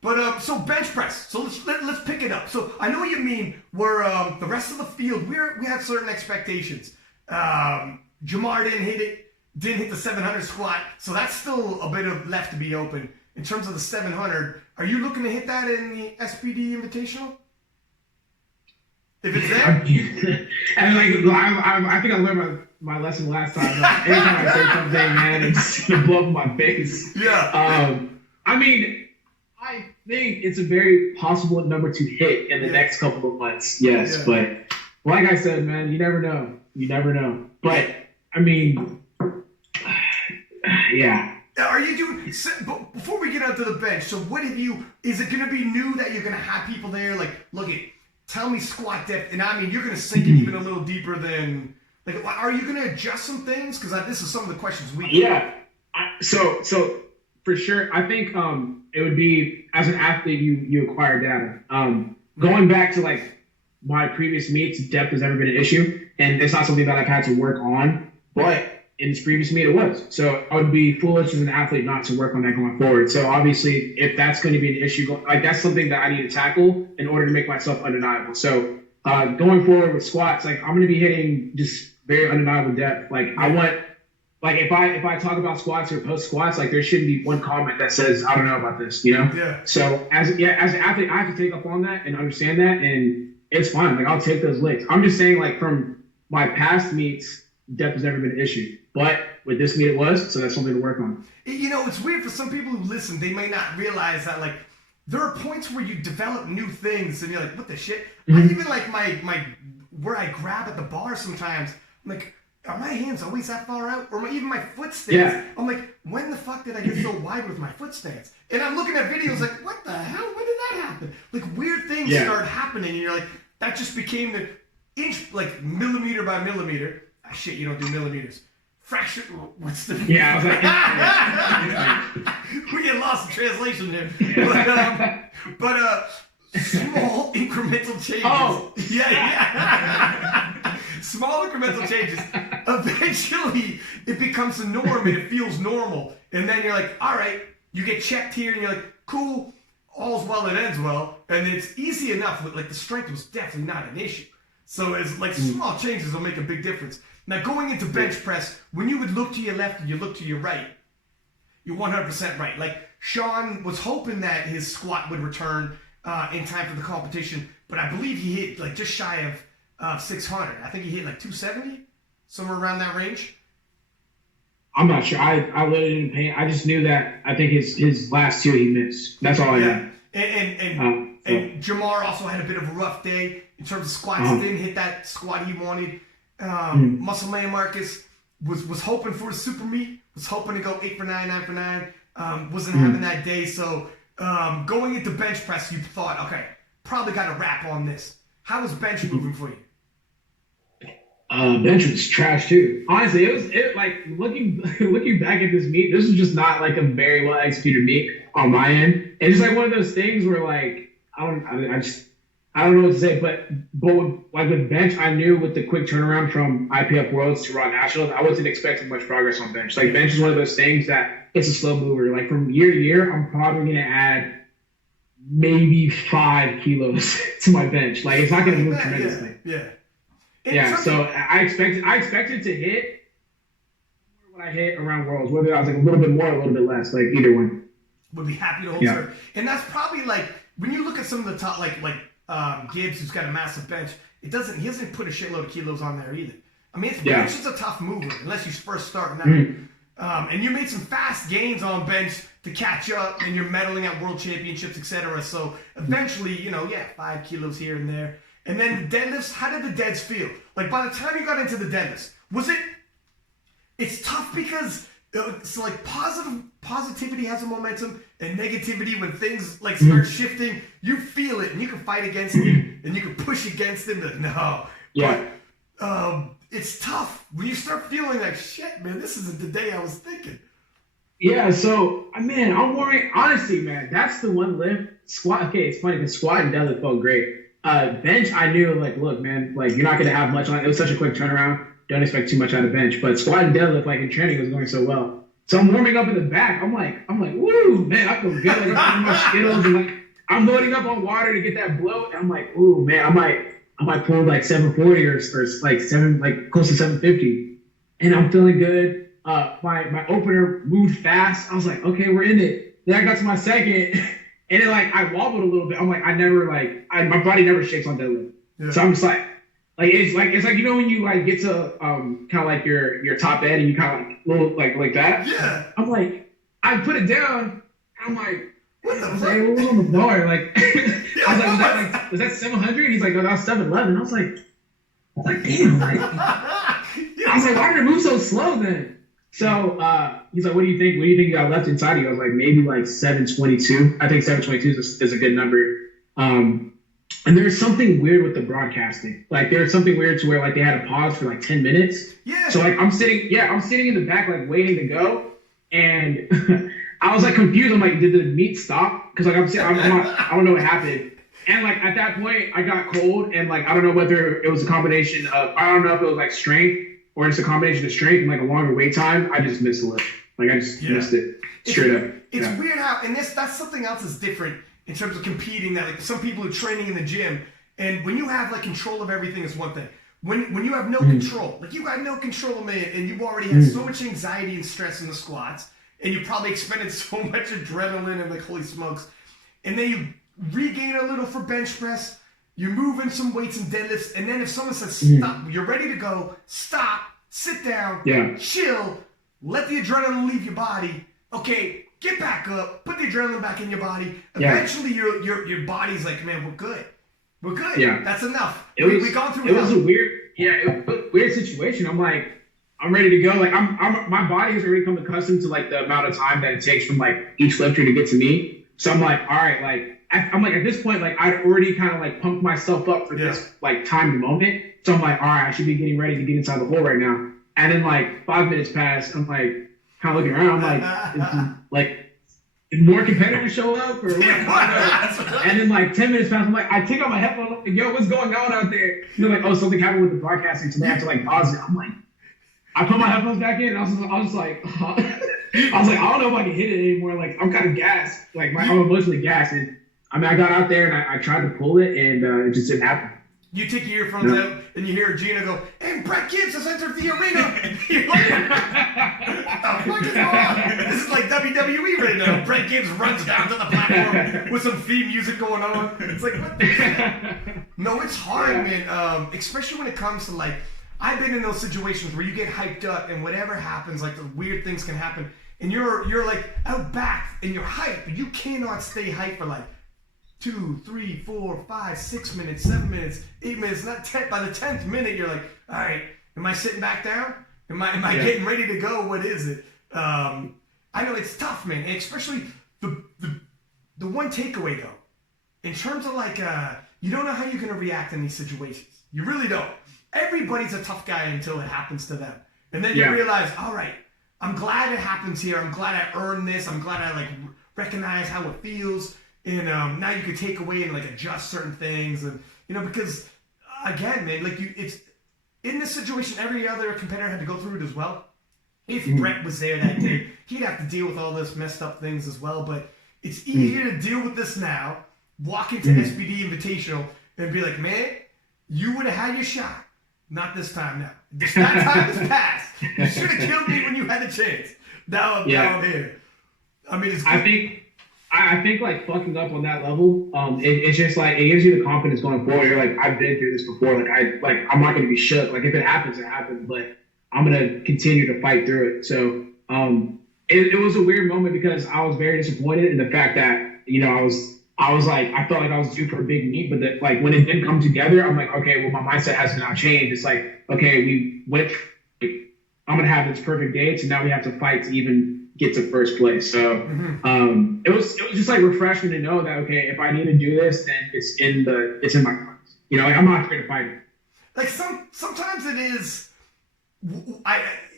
But so bench press. So let's pick it up. So I know what you mean. Where the rest of the field, we had certain expectations. Jamar didn't hit the 700 squat. So that's still a bit of left to be open in terms of the 700. Are you looking to hit that in the SBD Invitational? If it's there. And like I think I learned my lesson last time. Like, anytime I say something, man, it's gonna blow up in my face. Yeah. I mean, I think it's a very possible number to hit in the next couple of months. Yes, but like I said, man, you never know. You never know. But I mean, yeah. Are you doing? Before we get onto the bench, so what have you? Is it going to be new that you're going to have people there? Like, look at, tell me squat depth, and I mean, you're going to sink it even a little deeper than. Like, are you going to adjust some things? Because this is some of the questions we. Yeah. So for sure, I think it would be, as an athlete, you acquire data. Going back to like my previous meets, depth has never been an issue, and it's not something that I've had to work on. But in this previous meet, it was. So I would be foolish as an athlete not to work on that going forward. So obviously, if that's going to be an issue, like that's something that I need to tackle in order to make myself undeniable. So going forward with squats, like I'm going to be hitting just very undeniable depth. Like I want. Like if I talk about squats or post squats, like there shouldn't be one comment that says I don't know about this, you know? Yeah. So as an athlete, I have to take up on that and understand that, and it's fine. Like I'll take those licks. I'm just saying, like from my past meets, depth has never been an issue, but with this meet it was. So that's something to work on. You know, it's weird for some people who listen. They may not realize that like there are points where you develop new things, and you're like, what the shit? Mm-hmm. I even like my where I grab at the bar sometimes. I'm like, are my hands always that far out? Or even my foot stance? Yeah. I'm like, when the fuck did I get so wide with my foot stance? And I'm looking at videos like, what the hell? When did that happen? Like weird things start happening, and you're like, that just became like millimeter by millimeter. Ah, shit, you don't do millimeters. Fraction. What's the? Yeah, I was like, we get lost in translation there. But small incremental changes. Oh. Yeah. Small incremental changes. Eventually, it becomes the norm and it feels normal. And then you're like, all right, you get checked here and you're like, cool, all's well that ends well. And it's easy enough. Like the strength was definitely not an issue. So it's like small changes will make a big difference. Now going into bench press, when you would look to your left and you look to your right, you're 100% right. Like Sean was hoping that his squat would return in time for the competition, but I believe he hit like just shy of 600. I think he hit like 270, somewhere around that range. I'm not sure. I literally didn't pay. I just knew that I think his last two he missed. That's all I know. And Jamar also had a bit of a rough day in terms of squats. Didn't hit that squat he wanted. Muscle Man Marcus was hoping for a super meet. Was hoping to go 8 for 9, 9 for 9. Wasn't having that day. So going into bench press, you thought, okay, probably got a wrap on this. How was bench moving for you? Bench was trash too. Honestly, it like looking back at this meet, this was just not like a very well executed meet on my end. It's just like one of those things where like I don't know what to say, but with bench, I knew with the quick turnaround from IPF Worlds to Raw Nationals, I wasn't expecting much progress on bench. Like bench is one of those things that it's a slow mover. Like from year to year, I'm probably gonna add maybe 5 kilos to my bench. Like it's not gonna move tremendously. Yeah, so I expected to hit what I hit around Worlds, whether I was like a little bit more or a little bit less, like either one. Would be happy to hold serve. And that's probably like, when you look at some of the top, like Gibbs, who's got a massive bench, he doesn't put a shitload of kilos on there either. I mean, bench is a tough mover, unless you first start now. And you made some fast gains on bench to catch up, and you're medaling at world championships, etc. So eventually, 5 kilos here and there. And then the deadlifts, how did the deads feel? Like by the time you got into the deadlifts, it's tough because it's like positivity has a momentum and negativity when things like start shifting, you feel it and you can fight against it and you can push against it. No. Yeah. But it's tough when you start feeling like shit, man, this isn't the day I was thinking. Yeah, so man, I'm worried. Honestly, man, that's the one lift. Squat, okay, it's funny because squat and deadlift felt great. Bench, I knew, like, look, man, like, you're not going to have much on it. It was such a quick turnaround. Don't expect too much out of bench. But squat and deadlift, like, in training was going so well. So I'm warming up in the back. I'm like, woo, man, I feel good. Like, I'm putting my Skittles and, like, I'm loading up on water to get that bloat. And I'm like, ooh, man, I might pull, like, 740 or like, close to 750. And I'm feeling good. My opener moved fast. I was like, okay, we're in it. Then I got to my second. And then, like, I wobbled a little bit. I'm like, my body never shakes on deadlift. Yeah. So I'm just like it's like when you like get to kind of like your top end and you kind of like little like that. Yeah. I'm like, I put it down. I'm like, what the fuck? Like, it was on the bar. Like, I was like, was that 700? He's like, no, that was 711. I was like, damn. Like, I was like, why did it move so slow then? So he's like, what do you think? What do you think you got left inside of you? I was like, maybe like 722. I think 722 is a good number. And there's something weird with the broadcasting. Like there's something weird to where like they had a pause for like 10 minutes. Yeah. So like I'm sitting in the back like waiting to go, and I was like confused. I'm like, did the meet stop? Because like I don't know what happened. And like at that point I got cold, and like I don't know whether it was a combination of, I don't know if it was like strength or just a combination of strength and like a longer wait time. I just missed the lift. Like I just missed it straight up. It's weird how, and that's something else that's different in terms of competing, that like some people are training in the gym, and when you have like control of everything is one thing. When you have no control, like you got no control of it, and you've already had so much anxiety and stress in the squats, and you probably expended so much adrenaline and like holy smokes, and then you regain a little for bench press, you're moving some weights and deadlifts, and then if someone says stop, you're ready to go, stop, sit down, chill, let the adrenaline leave your body, okay, get back up, put the adrenaline back in your body. Eventually, your body's like, man, we're good. We're good. Yeah. That's enough. We've gone through it. It was a weird situation. I'm like, I'm ready to go. Like, my body has already become accustomed to like the amount of time that it takes from like each lifter to get to me. So I'm like, all right, like I'm like, at this point, like I'd already kind of like pumped myself up for this like timed moment. So I'm like, all right, I should be getting ready to get inside the hole right now. And then like 5 minutes pass, I'm like kind of looking around. I'm like, more competitors show up or what? And then like 10 minutes pass, I'm like, I take out my headphones, I'm like, yo, what's going on out there? You know, like, oh, something happened with the broadcasting, so they have to like pause it. I'm like, I put my headphones back in, and I was like, I don't know if I can hit it anymore. Like, I'm kind of gassed. Like, I'm emotionally gassed. And I mean, I got out there and I tried to pull it, and it just didn't happen. You take your earphones out and you hear Gina go, and Brett Gibbs has entered the arena. You're like, what the fuck is going on? This is like WWE right now. Brett Gibbs runs down to the platform with some theme music going on. It's like, what the fuck? No, it's hard, man. Especially when it comes to like, I've been in those situations where you get hyped up and whatever happens, like the weird things can happen. And you're like out back and you're hyped, but you cannot stay hyped for like 2, 3, 4, 5, 6 minutes, 7 minutes, 8 minutes, not 10. By the 10th minute, you're like, all right, am I sitting back down? Am I getting ready to go? What is it? I know it's tough, man. And especially the one takeaway though, in terms of like, you don't know how you're gonna react in these situations. You really don't. Everybody's a tough guy until it happens to them, and then you realize, all right, I'm glad it happens here. I'm glad I earned this. I'm glad I like recognize how it feels. And now you can take away and like adjust certain things, and you know, because again, man, like it's in this situation, every other competitor had to go through it as well. If Brett was there that day, he'd have to deal with all this messed up things as well. But it's easier to deal with this now. Walk into SBD Invitational and be like, man, you would have had your shot. Not this time now. That time has passed. You should have killed me when you had a chance. Now I'm here. I mean, it's good. I think like fucking up on that level, it's just like it gives you the confidence going forward. You're like, I've been through this before. I'm not gonna be shook. Like if it happens, it happens. But I'm gonna continue to fight through it. So it was a weird moment because I was very disappointed in the fact that, you know, I was like, I felt like I was due for a big meet, but that like when it didn't come together, I'm like, okay, well my mindset has now changed. It's like, okay, we went. I'm gonna have this perfect day, so now we have to fight to even get to first place. So it was just like refreshing to know that, okay, if I need to do this, then it's in my cards. You know, like I'm not afraid to fight it. Like sometimes it is.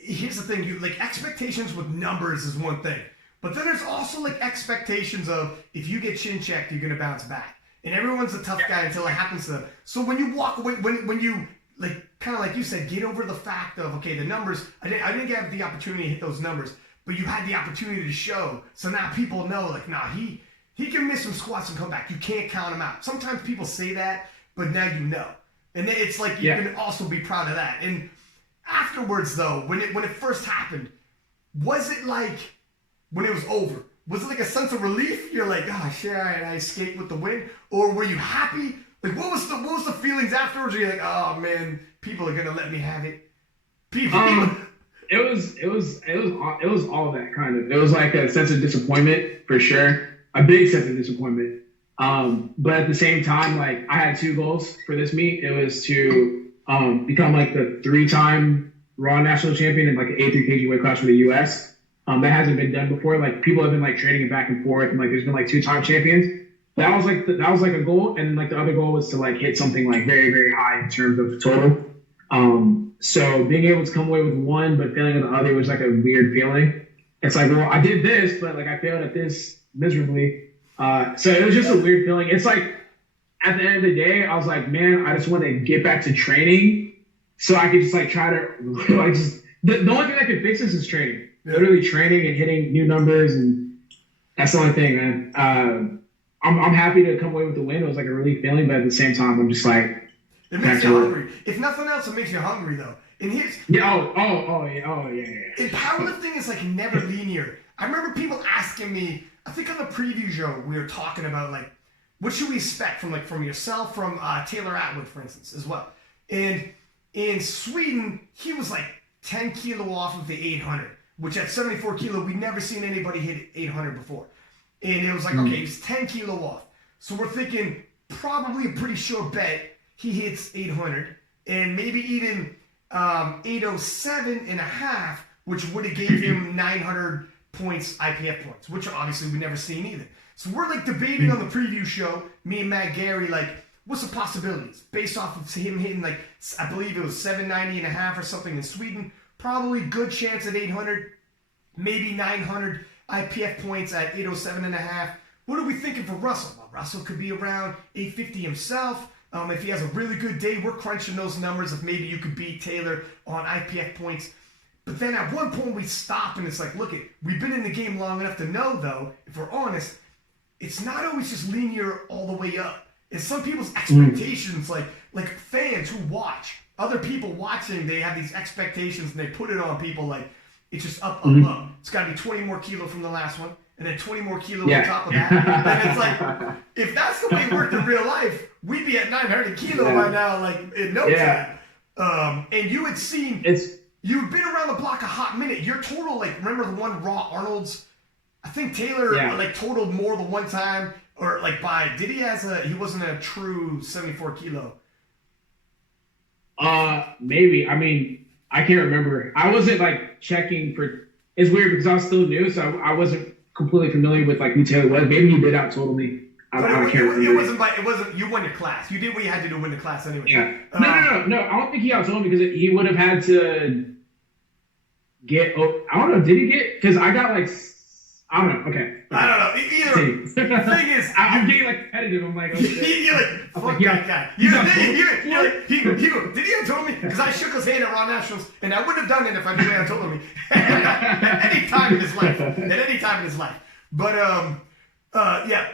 Here's the thing: you like expectations with numbers is one thing, but then there's also like expectations of if you get chin checked, you're gonna bounce back, and everyone's a tough guy until it happens to them. So when you walk away, when you like kind of like you said, get over the fact of okay, the numbers. I didn't get the opportunity to hit those numbers. But you had the opportunity to show, so now people know, like, nah, he can miss some squats and come back. You can't count him out. Sometimes people say that, but now you know, and then it's like you can also be proud of that. And afterwards, though, when it first happened, was it like when it was over? Was it like a sense of relief? You're like, oh shit, all right, I escaped with the win, or were you happy? Like, what was the feelings afterwards? Were you like, oh man, people are gonna let me have it? People. It was all that kind of. It was like a sense of disappointment for sure, a big sense of disappointment. But at the same time, like I had 2 goals for this meet. It was to become like the 3-time Raw national champion in like an 83 kg weight class for the U.S. That hasn't been done before. Like people have been like trading it back and forth, and like there's been like 2-time champions. That was like a goal, and like the other goal was to like hit something like very, very high in terms of total. So being able to come away with 1, but failing at the other was like a weird feeling. It's like, well, I did this, but like I failed at this miserably. So it was just a weird feeling. It's like at the end of the day, I was like, man, I just want to get back to training so I could just like try to like just the only thing that can fix this is training. Literally training and hitting new numbers, and that's the only thing, man. I'm happy to come away with the win. It was like a relief feeling, but at the same time, I'm just like. It makes you hungry. If nothing else, it makes you hungry though. And here's yeah. And powerlifting is like never linear. I remember people asking me. I think on the preview show we were talking about like what should we expect from yourself, from Taylor Atwood, for instance, as well. And in Sweden, he was like 10 kilo off of the 800, which at 74 kilo we'd never seen anybody hit 800 before. And it was like okay, he's 10 kilo off. So we're thinking probably a pretty sure bet. He hits 800 and maybe even 807 and a half, which would have gave him 900 points, IPF points, which obviously we've never seen either. So we're like debating on the preview show, me and Matt Gary, like, what's the possibilities? Based off of him hitting, like, I believe it was 790.5 or something in Sweden. Probably good chance at 800, maybe 900 IPF points at 807.5. What are we thinking for Russell? Well, Russell could be around 850 himself. If he has a really good day, we're crunching those numbers if maybe you could beat Taylor on IPF points. But then at one point we stop and it's like, look, we've been in the game long enough to know, though, if we're honest, it's not always just linear all the way up. It's some people's expectations, like fans who watch, other people watching, they have these expectations and they put it on people like, it's just up, up. It's got to be 20 more kilo from the last one, and then 20 more kilo on top of that. And it's like, if that's the way it worked in real life, we'd be at 900 kilo by now, like in no time. And you had seen, you've been around the block a hot minute. Your total, like, remember the one Raw Arnold's? I think Taylor like totaled more the one time, or like did he he wasn't a true 74 kilo? Maybe. I mean, I can't remember. I wasn't like checking for. It's weird because I was still new, so I wasn't completely familiar with like who Taylor was. Maybe he did out total me. I can't remember. It wasn't. You won your class. You did what you had to do to win the class anyway. Yeah. No. I don't think he out told me because he would have had to get. Oh, I don't know. Did he get? Because I got like. I don't know. Okay. I don't know. Either. The thing is, I'm getting like competitive. I'm like, okay. You're like, fuck that guy. You're like, did he have told me? Because I shook his hand at Raw Nationals, and I wouldn't have done it if I knew he had told me. At any time in his life. But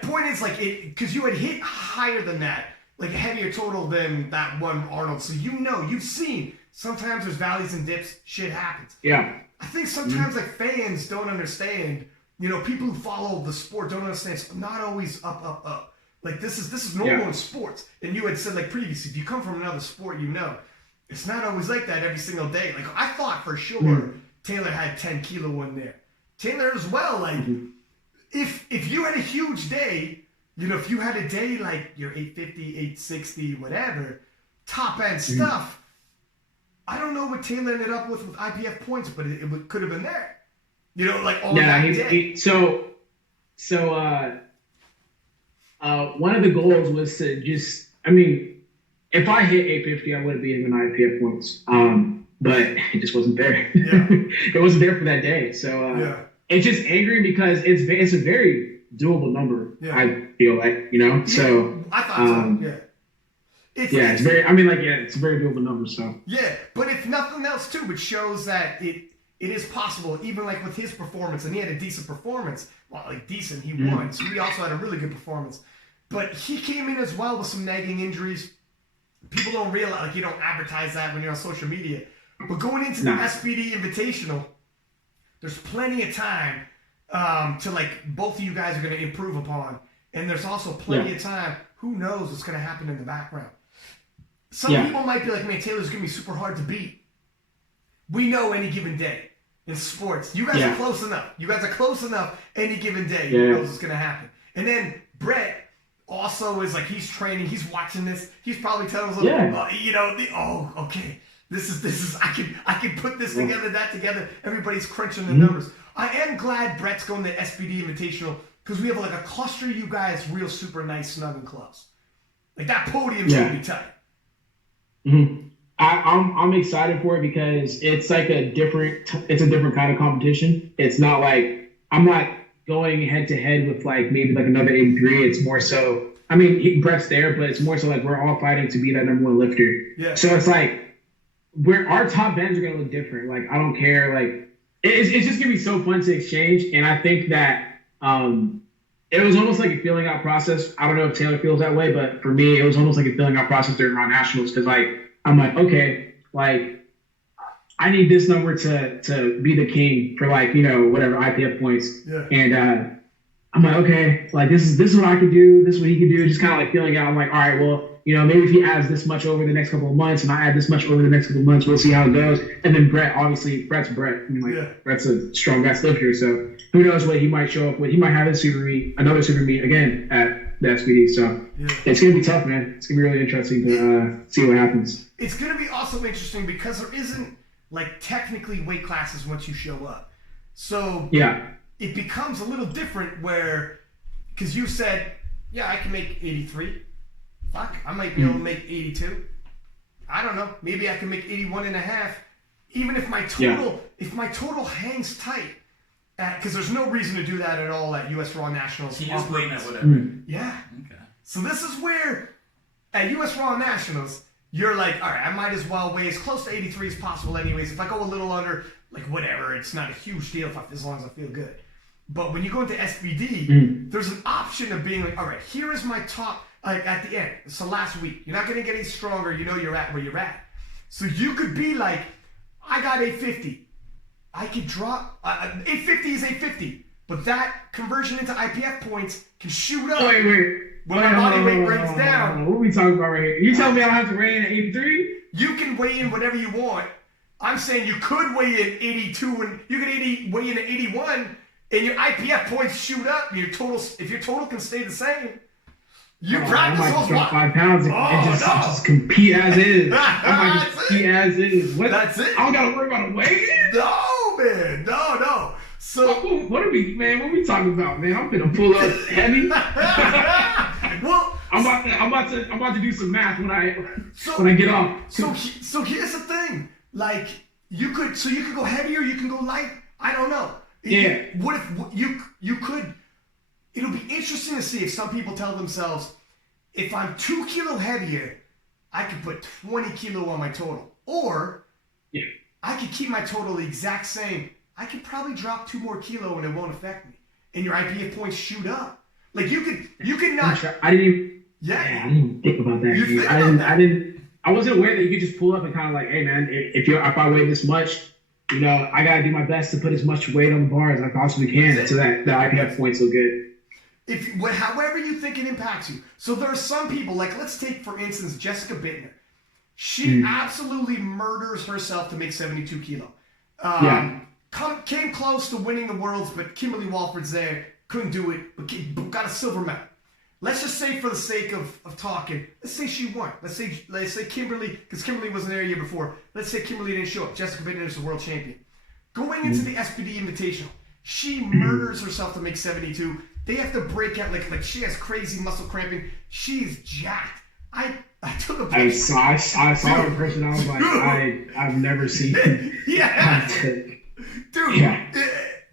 point is like because you had hit higher than that, like a heavier total than that one Arnold. So you've seen sometimes there's valleys and dips. Shit happens. Yeah. I think sometimes like fans don't understand. People who follow the sport don't understand. It's not always up. Like this is normal in sports. And you had said like previously, if you come from another sport, it's not always like that every single day. Like I thought for sure Taylor had 10 kilo in there. Taylor as well. Like if you had a huge day, if you had a day like you're 850, 860, whatever, top end stuff. I don't know what Taylor ended up with IPF points, but it could have been there. Like all that day. One of the goals was to just, if I hit 850, I would have beaten an IPF points. But it just wasn't there. Yeah. It wasn't there for that day. So it's just angry because it's a very doable number. Yeah. I feel like, So I thought so. Yeah. It's very. It's a very doable number. So but if nothing else too, it shows that it is possible. Even like with his performance, and he had a decent performance. Well, like decent, he won. So he also had a really good performance. But he came in as well with some nagging injuries. People don't realize, like you don't advertise that when you're on social media. But going into the SBD Invitational, there's plenty of time to like both of you guys are going to improve upon, and there's also plenty of time. Who knows what's going to happen in the background? Some people might be like, man, Taylor's going to be super hard to beat. We know any given day in sports. You guys are close enough. Any given day, who knows what's going to happen. And then Brett also is like, he's training. He's watching this. He's probably telling us, okay. This is. I can put this together, that together. Everybody's crunching the numbers. I am glad Brett's going to SBD Invitational because we have like a cluster of you guys real super nice, snug and close. Like that podium's going to be tight. Mm-hmm. I'm excited for it because it's like a different kind of competition. It's not like I'm not going head to head with like maybe like another 83. It's more so. Brett's there, but it's more so like we're all fighting to be that number one lifter. Yeah. So it's like our top bands are gonna look different. Like I don't care. Like it's just gonna be so fun to exchange, and I think that it was almost like a feeling out process. I don't know if Taylor feels that way, but for me, it was almost like a feeling out process during Raw Nationals because like I'm like, okay, like I need this number to be the king for like whatever IPF points, and I'm like, okay, like this is what I could do, this is what he could do, just kind of like feeling out. I'm like, all right, well, maybe if he adds this much over the next couple of months, and I add this much over the next couple of months, we'll see how it goes. And then Brett's Brett. Brett's a strong best lifter, so who knows what he might show up with. He might have another super meet again at the SBD. So it's gonna be tough, man. It's gonna be really interesting to see what happens. It's gonna be also interesting because there isn't like technically weight classes once you show up. So it becomes a little different because you said, yeah, I can make 83. Fuck, I might be able to make 82. I don't know. Maybe I can make 81 and a half. Even if my total hangs tight, because there's no reason to do that at all at US Raw Nationals. You just weigh at whatever. Yeah. Okay. So this is where at US Raw Nationals, you're like, all right, I might as well weigh as close to 83 as possible anyways. If I go a little under, like whatever, it's not a huge deal as long as I feel good. But when you go into SBD, there's an option of being like, all right, here is my top, like at the end. It's the last week. You're not going to get any stronger. You know you're at where you're at. So you could be like, I got 850. I could drop, 850 is 850. But that conversion into IPF points can shoot up. Wait. When my body weight breaks down. What are we talking about right here? You telling me I don't have to weigh in at 83? You can weigh in whatever you want. I'm saying you could weigh in 82 and you could weigh in at 81 and your IPF points shoot up. If your total can stay the same, you practice I might those drop 5 pounds and just compete as is. I might just compete as is. That's it. I don't gotta worry about a weigh-in? No, man. No. So what are we talking about, man? I'm gonna pull up heavy. well, I'm about to do some math when I get off. So here's the thing. Like you could go heavier, you can go light. I don't know. Yeah. What if you could? It'll be interesting to see if some people tell themselves, if I'm 2 kilo heavier, I could put 20 kilo on my total, or I could keep my total the exact same. I could probably drop 2 more kilo and it won't affect me, and your IPF points shoot up. Like you could not. I didn't even think about that. I wasn't aware that you could just pull up and kind of like, hey man, if I weigh this much, you know, I gotta do my best to put as much weight on the bar as I possibly can so that the IPF points look good. However you think it impacts you. So there are some people, like let's take for instance Jessica Bittner. She absolutely murders herself to make 72 kilo. Came close to winning the Worlds, but Kimberly Walford's there, couldn't do it, but got a silver medal. Let's just say for the sake of talking, let's say she won. Let's say Kimberly, because Kimberly wasn't there a year before. Let's say Kimberly didn't show up. Jessica Bittner is the world champion. Going into the SBD Invitational, she murders herself to make 72. They have to break out, like she has crazy muscle cramping. She's jacked. I took a picture. I saw her in person. I was like, I've never seen yeah. Dude,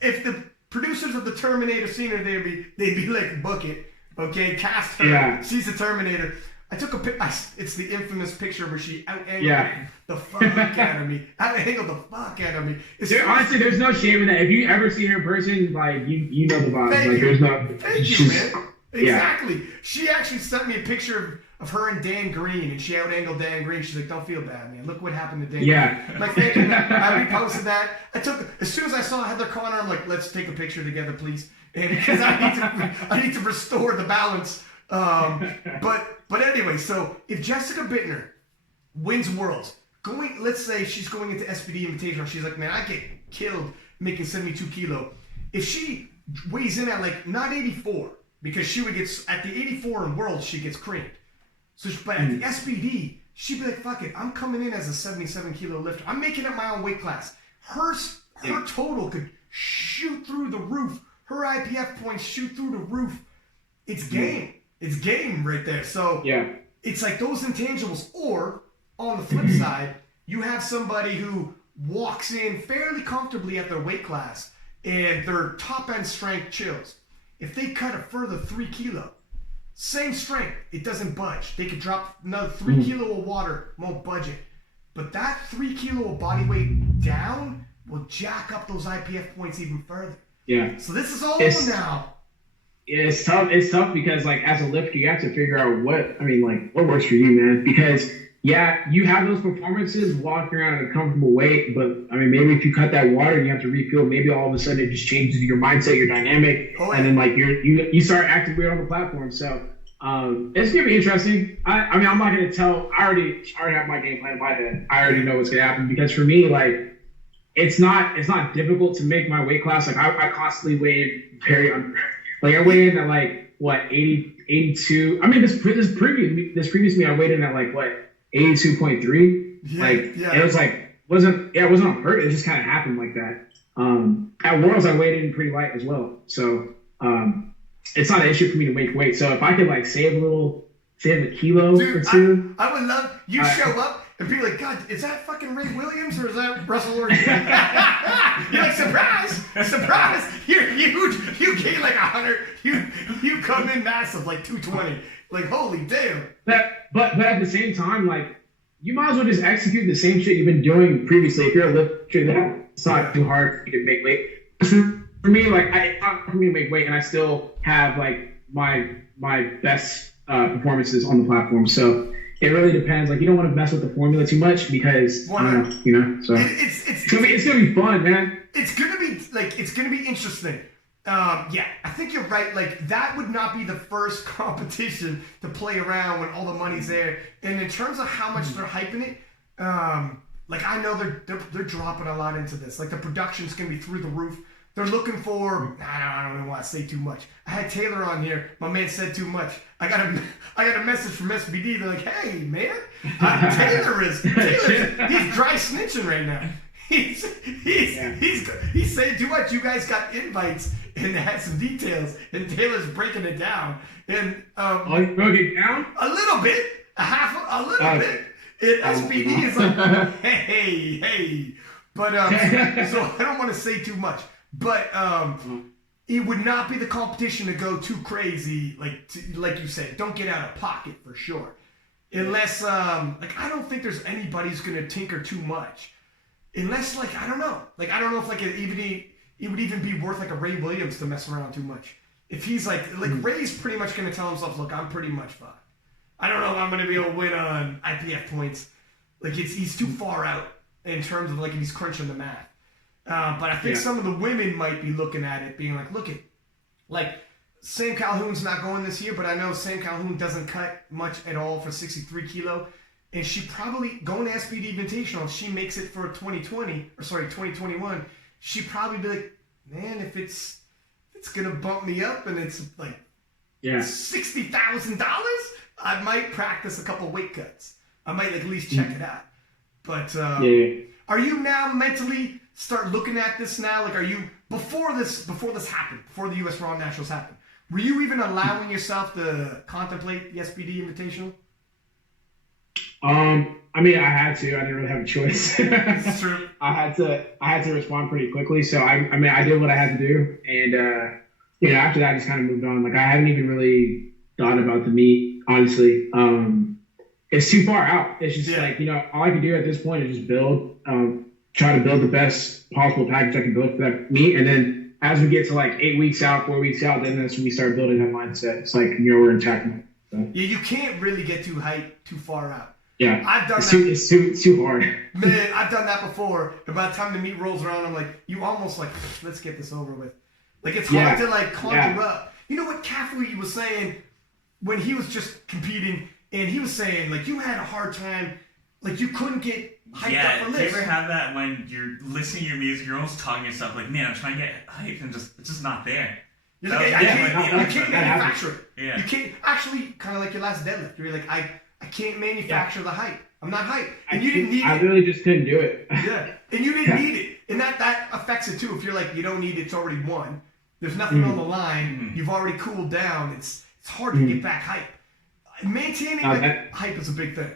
if the producers of the Terminator seen her, they'd be like, book it. Okay, cast her. Yeah. She's the Terminator. I took a picture. It's the infamous picture where she out-angled the fuck out of me. Out-angled the fuck out of me. Honestly, there's no shame in that. If you ever see her in person, like you know the vibes. Like there's no. Thank you, man. Exactly. Yeah. She actually sent me a picture of her and Dan Green, and she out-angled Dan Green. She's like, "Don't feel bad, man. Look what happened to Dan." Yeah. Green. Like, thank you. I reposted that. As soon as I saw Heather Connor, I'm like, "Let's take a picture together, please." And because I need to restore the balance. But anyway, so if Jessica Bittner wins Worlds, let's say she's going into SBD Invitational, she's like, man, I get killed making 72 kilo. If she weighs in at like not 84, because she would get at the 84 in Worlds, she gets creamed. So, but at the SBD, she'd be like, fuck it, I'm coming in as a 77 kilo lifter. I'm making up my own weight class. Her total could shoot through the roof. Her IPF points shoot through the roof. It's game. It's game right there. So it's like those intangibles. Or on the flip side, you have somebody who walks in fairly comfortably at their weight class and their top end strength chills. If they cut a further 3 kilo, same strength, it doesn't budge. They could drop another 3 kilo of water, won't budge it. But that 3 kilo of body weight down will jack up those IPF points even further. Yeah. So this is all now. It's tough. It's tough because, like, as a lifter, you have to figure out what works for you, man. Because, you have those performances walking around at a comfortable weight, but, I mean, maybe if you cut that water and you have to refuel, maybe all of a sudden it just changes your mindset, your dynamic, and then, like, you start acting weird on the platform. So, it's going to be interesting. I mean, I'm not going to tell. I already have my game plan in my head. I already know what's going to happen because for me, like, it's not difficult to make my weight class. Like, I constantly weigh in like I weighed in at like what 80, 82. I mean this previous me I weighed in at like what 82.3. It was like wasn't on purpose. It just kind of happened like that. At Worlds I weighed in pretty light as well. So it's not an issue for me to make weight. So if I could like save a kilo or two. I would love you show up and be like, God, is that fucking Ray Williams or is that Russel Orhii? You're like, surprise! You're huge. You gain like 100. You come in massive, like 220. Like, holy damn. But at the same time, like, you might as well just execute the same shit you've been doing previously. If you're a lifter, it's not too hard for you to make weight. For me, like, it's not for me to make weight, and I still have like my best performances on the platform. So it really depends. Like, you don't want to mess with the formula too much because so it's gonna be fun, man. It's gonna be interesting. Yeah, I think you're right. Like, that would not be the first competition to play around when all the money's there. And in terms of how much they're hyping it, like, I know they're dropping a lot into this. Like, the production's gonna be through the roof. They're looking for, I don't even want to say too much. I had Taylor on here. My man said too much. I got a message from SBD. They're like, hey, man, Taylor's he's dry snitching right now. He's saying too much. You guys got invites and they had some details, and Taylor's breaking it down. And you broke it down? A little bit, a little bit. And SBD is like, hey. But so I don't want to say too much. But it would not be the competition to go too crazy, like you said. Don't get out of pocket for sure, unless I don't think there's anybody who's gonna tinker too much, unless I don't know if like it would even be worth like a Ray Williams to mess around too much. If he's like Ray's pretty much gonna tell himself, look, I'm pretty much fine. I don't know if I'm gonna be able to win on IPF points. Like he's too far out in terms of like if he's crunching the math. But I think some of the women might be looking at it, being like, look at, like, Sam Calhoun's not going this year, but I know Sam Calhoun doesn't cut much at all for 63 kilo. And she probably, going to SBD Invitational, if she makes it for 2021, she'd probably be like, man, if it's going to bump me up and it's like $60,000, I might practice a couple weight cuts. I might at least check it out. But are you now mentally start looking at this now? Like, are you before this happened, before the U.S. Raw Nationals happened, were you even allowing yourself to contemplate the SBD Invitational? I mean, I had to. I didn't really have a choice. It's true. I had to respond pretty quickly. So I mean, I did what I had to do, and after that, I just kind of moved on. Like, I haven't even really thought about the meet, honestly. It's too far out. It's just all I can do at this point is just build. Try to build the best possible package I can build for that meet. And then as we get to like 8 weeks out, 4 weeks out, then that's when we start building that mindset. It's like, we're in tackling. So. Yeah, you can't really get too hyped too far out. Yeah. I've done It's too hard. Man, I've done that before. And by the time the meet rolls around, I'm like, you almost like, let's get this over with. Like, it's hard to like conjure up. You know what Caffrey was saying when he was just competing, and he was saying, like, you had a hard time, like, you couldn't get hyped up for this. Do you ever have that when you're listening to your music, you're almost talking to yourself, like, man, I'm trying to get hyped, and it's just not there. You're like, I can't manufacture it. Yeah. You can't, actually, kind of like your last deadlift. You're like, I can't manufacture the hype. I'm not hyped. And you didn't need it. I really just couldn't do it. Yeah. And you didn't need it. And that affects it too. If you're like, you don't need it, it's already won. There's nothing on the line. You've already cooled down. It's hard to get back hype. Maintaining hype is a big thing.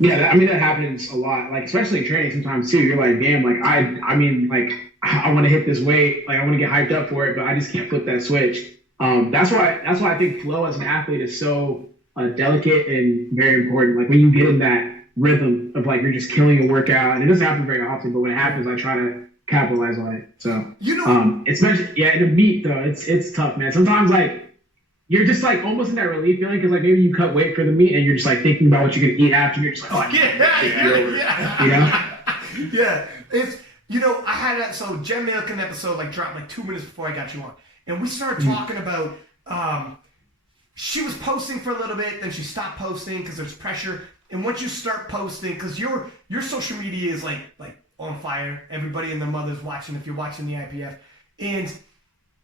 Yeah, I mean, that happens a lot. Like, especially in training sometimes too. You're like, damn, like I want to hit this weight. Like, I want to get hyped up for it, but I just can't flip that switch. That's why I think flow as an athlete is so delicate and very important. Like, when you get in that rhythm of like you're just killing a workout, and it doesn't happen very often, but when it happens, I try to capitalize on it. So especially in a meet though, it's tough, man. Sometimes like you're just like almost in that relief feeling because like maybe you cut weight for the meet and you're just like thinking about what you're gonna eat after. And you're just like, oh, yeah. It's I had that. So Jen Milken episode like dropped like 2 minutes before I got you on, and we started talking about. She was posting for a little bit, then she stopped posting because there's pressure. And once you start posting, because your social media is like on fire. Everybody and their mother's watching if you're watching the IPF. And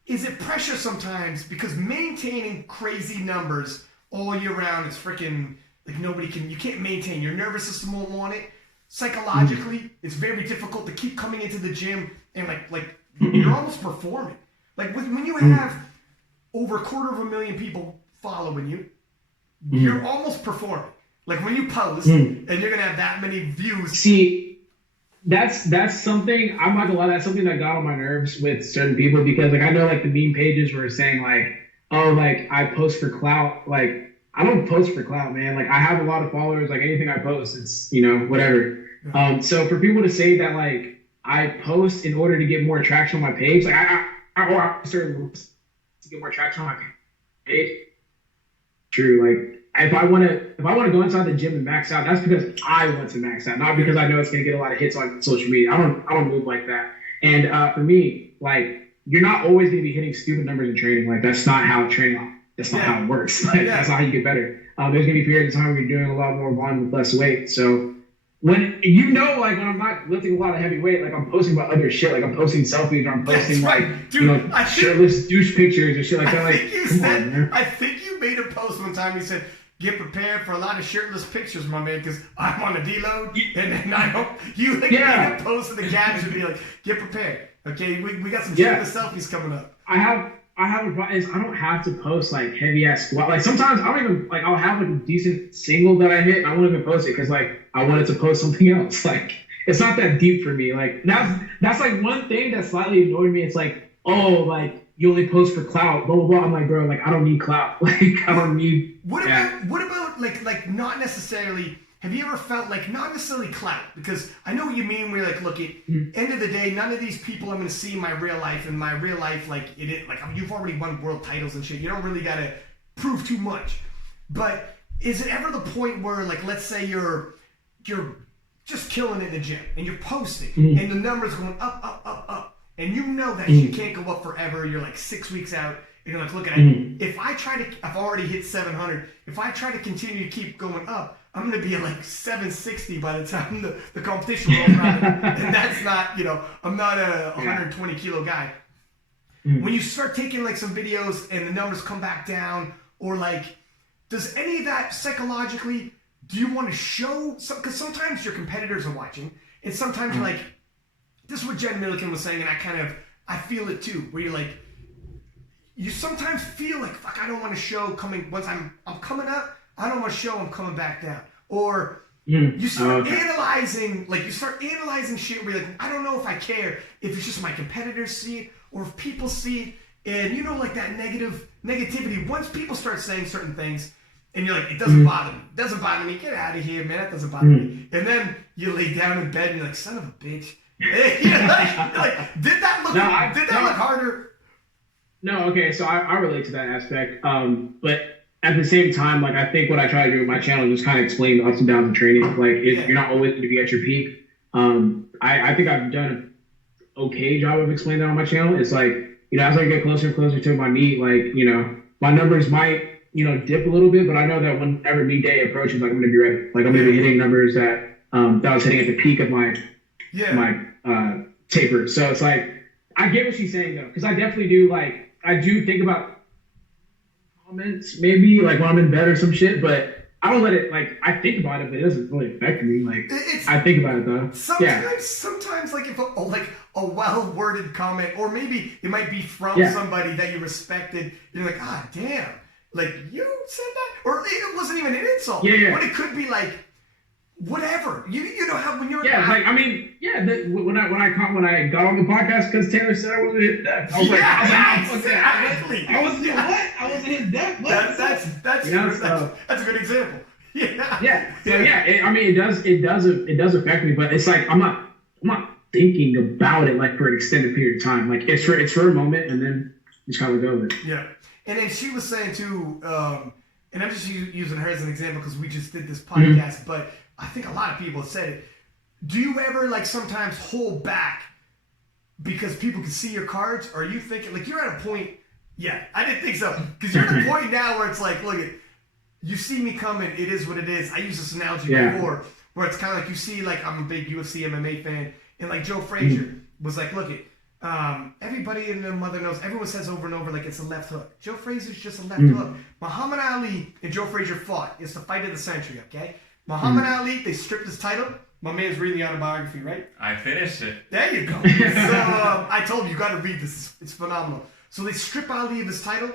is it pressure sometimes? Because maintaining crazy numbers all year round is freaking, like you can't maintain. Your nervous system won't want it. Psychologically, it's very difficult to keep coming into the gym and like you're almost performing. Like when you have over 250,000 people following you, you're almost performing. Like when you post and you're gonna have that many views. See, that's something, I'm not gonna lie, that's something that got on my nerves with certain people, because like I know like the meme pages were saying like, oh, like I post for clout. Like I don't post for clout, man. Like I have a lot of followers. Like anything I post, it's, you know, whatever. So for people to say that like I post in order to get more traction on my page, like I certain to get more traction on my page. True. Like if I want to go inside the gym and max out, that's because I want to max out, not because I know it's gonna get a lot of hits on social media. I don't move like that. And for me, like you're not always gonna be hitting stupid numbers in training. Like that's not how training. That's not how it works. Like that's not how you get better. There's gonna be periods of time where you're doing a lot more volume with less weight. So when you know, like when I'm not lifting a lot of heavy weight, like I'm posting about other shit, like I'm posting selfies or I'm posting like dude, you know shirtless douche pictures and shit like that. I think you made a post one time. You said, "Get prepared for a lot of shirtless pictures, my man, because I'm on a deload." And then I hope you made a post in the caption be like, "Get prepared, okay? We got some shirtless selfies coming up." I have a problem is I don't have to post like heavy ass squat. Like sometimes I don't even like I'll have like a decent single that I hit and I won't even post it because like I wanted to post something else. Like it's not that deep for me. Like that's like one thing that slightly annoyed me. It's like, oh, like you only post for clout, blah blah blah. I'm like, bro, like I don't need clout. Like I don't need. What about like not necessarily? Have you ever felt like not necessarily clout? Because I know what you mean. We're like, look, at end of the day, none of these people I'm going to see in my real life. And my real life, like it is, like you've already won world titles and shit. You don't really got to prove too much. But is it ever the point where, like, let's say you're just killing it in the gym and you're posting and the numbers going up, and you know that you can't go up forever. You're like 6 weeks out. And you're like, look at it. If I try to, I've already hit 700. If I try to continue to keep going up, I'm going to be at like 760 by the time the competition rolls around. And that's not, you know, I'm not a 120 kilo guy. When you start taking like some videos and the numbers come back down, or like, does any of that psychologically, do you want to show, because sometimes your competitors are watching, and sometimes you're like, this is what Jen Milliken was saying, and I feel it too, where you're like, you sometimes feel like, fuck, I don't want to show once I'm coming up, I don't want to show I'm coming back down. Or you start analyzing shit where you're like, I don't know if I care if it's just my competitors see it or if people see it. And you know, like that negativity, once people start saying certain things and you're like, it doesn't bother me. It doesn't bother me. Get out of here, man. That doesn't bother me. And then you lay down in bed and you're like, son of a bitch. You're like, did that look harder? No, okay, so I relate to that aspect. But at the same time, like I think what I try to do with my channel is just kind of explain the ups and downs of training. Like you're not always going to be at your peak. I think I've done an okay job of explaining that on my channel. It's like, you know, as I get closer and closer to my meet, like, you know, my numbers might, you know, dip a little bit, but I know that whenever meet day approaches, like I'm going to be ready. Like I'm going to be hitting numbers that I was hitting at the peak of my taper. So it's like, I get what she's saying though, because I definitely do, like, I do think about comments maybe like when I'm in bed or some shit, but I don't let it, like, I think about it, but it doesn't really affect me. Like I think about it though. Sometimes like if a well-worded comment, or maybe it might be from somebody that you respected, you're like, ah, damn, like you said that, or it wasn't even an insult, but it could be like whatever. You know how when you're like I mean when I got on the podcast because Taylor said I wasn't his depth. I was like, exactly. I wasn't his depth. That's a good example. It does affect me, but it's like I'm not thinking about it like for an extended period of time. Like it's for a moment, and then you just kind of go with it. Yeah, and then she was saying too, and I'm just using her as an example because we just did this podcast, but I think a lot of people have said it. Do you ever like sometimes hold back because people can see your cards? Or are you thinking like you're at a point? Yeah, I didn't think so. Because you're at a point now where it's like, look, you see me coming. It is what it is. I used this analogy before where it's kind of like you see, like I'm a big UFC MMA fan, and like Joe Frazier was like, look it. Everybody in their mother knows. Everyone says over and over like it's a left hook. Joe Frazier's just a left hook. Muhammad Ali and Joe Frazier fought. It's the fight of the century. Okay. Muhammad Ali, they stripped his title. My man's reading the autobiography, right? I finished it. There you go. So I told you got to read this. It's phenomenal. So they strip Ali of his title.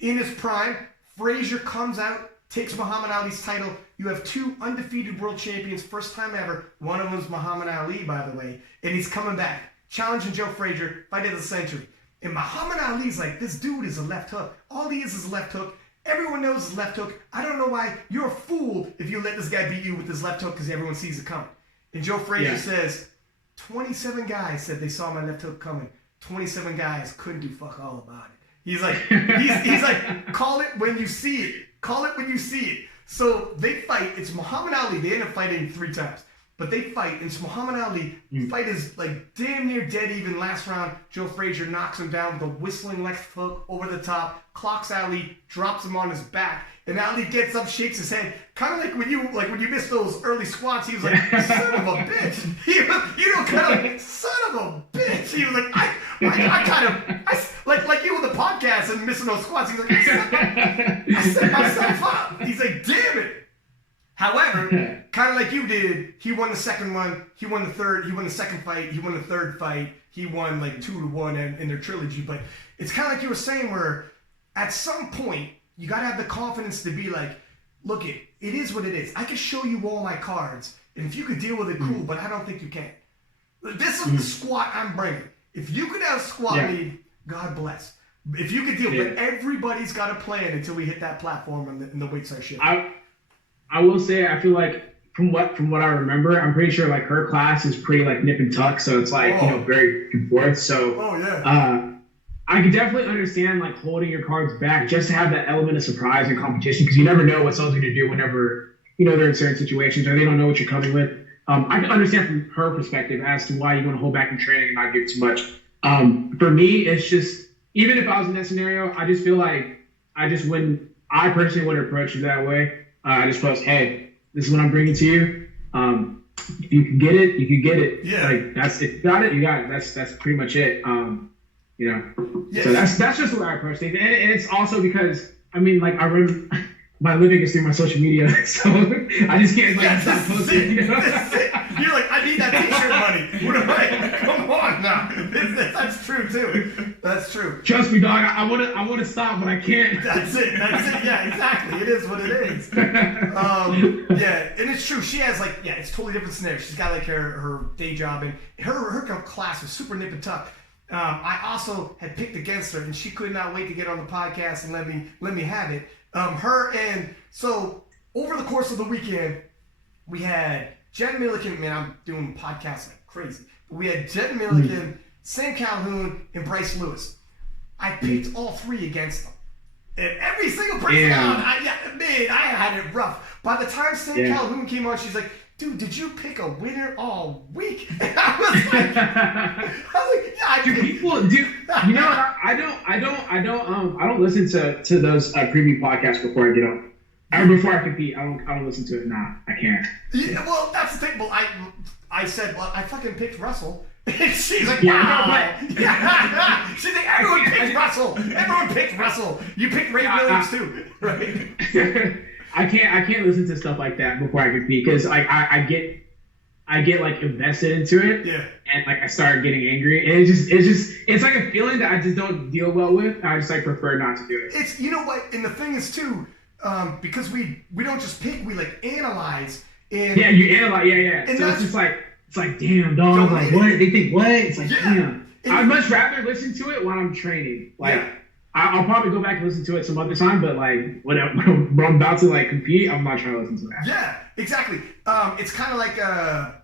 in his prime. Frazier comes out, takes Muhammad Ali's title. You have 2 undefeated world champions, first time ever. One of them is Muhammad Ali, by the way. And he's coming back, challenging Joe Frazier, fight of the century. And Muhammad Ali's like, this dude is a left hook. All he is a left hook. Everyone knows his left hook. I don't know why you're a fool if you let this guy beat you with his left hook because everyone sees it coming. And Joe Frazier says, 27 guys said they saw my left hook coming. 27 guys couldn't do fuck all about it. He's like, he's like, call it when you see it. Call it when you see it. So they fight. It's Muhammad Ali. They end up fighting 3 times. But they fight. It's Muhammad Ali. Fight is like damn near dead even. Last round, Joe Frazier knocks him down with a whistling left hook over the top, clocks Ali, drops him on his back, and Ali gets up, shakes his head, kind of like when you miss those early squats. He was like, "Son of a bitch," kind of like, "Son of a bitch." He was like, I like you on the podcast and missing those squats. He's like, I set myself up. He's like, damn it. However, kind of like you did, he won the second one, he won the third, he won the second fight, he won the third fight, he won like 2-1 in their trilogy. But it's kind of like you were saying where at some point, you got to have the confidence to be like, look, it is what it is. I can show you all my cards, and if you could deal with it, cool, but I don't think you can. This is the squat I'm bringing. If you could have squat lead, God bless. If you could deal, but everybody's got a plan until we hit that platform and the weights are shit. I will say, I feel like from what I remember, I'm pretty sure like her class is pretty like nip and tuck, so it's like very back and forth. So I can definitely understand like holding your cards back just to have that element of surprise and competition, because you never know what someone's going to do whenever they're in certain situations or they don't know what you're coming with. I can understand from her perspective as to why you want to hold back in training and not give too much. For me, it's just, even if I was in that scenario, I just feel like I personally wouldn't approach it that way. I just post, hey, this is what I'm bringing to you. If you can get it, you can get it. Yeah. Like if you got it, you got it. That's pretty much it. Yes. So that's just the way I approach things. And it's also because, I mean, like I remember my living is through my social media, so I just can't stop posting. You're like, I need that t-shirt money. What am I? Come on now. That's true too. That's true. Trust me, dog. I want to stop, but I can't. That's it. Yeah, exactly. It is what it is. And it's true. She has it's totally different scenario. She's got like her day job, and her class was super nip and tuck. I also had picked against her, and she could not wait to get on the podcast and let me have it. So over the course of the weekend, we had Jen Milliken. Man, I'm doing podcasts like crazy. We had Jen Milliken, Sam Calhoun, and Bryce Lewis. I picked all 3 against them. And every single person I had it rough. By the time Sam Calhoun came on, she's like, dude, did you pick a winner all week? And I was like, yeah, I do. People, dude, you know what? I don't listen to those preview podcasts before I get on. Before I compete, I don't listen to it. Nah, I can't. Yeah, well, that's the thing. Well, I said, well, I fucking picked Russell. And she's like, wow. She's like, everyone picked Russell. Everyone picked Russell. You picked Ray Williams too, right? I can't listen to stuff like that before I compete, because I get like invested into it, and like I start getting angry, and it's like a feeling that I just don't deal well with. I just like prefer not to do it. It's, you know what, and the thing is too, because we don't just pick, we like analyze. And you analyze, And so it's like damn, dog, like what they think, what? It's like damn. I'd much rather listen to it when I'm training, I'll probably go back and listen to it some other time, but like when I'm about to like compete, I'm not trying to listen to that. Yeah, exactly. It's kind of like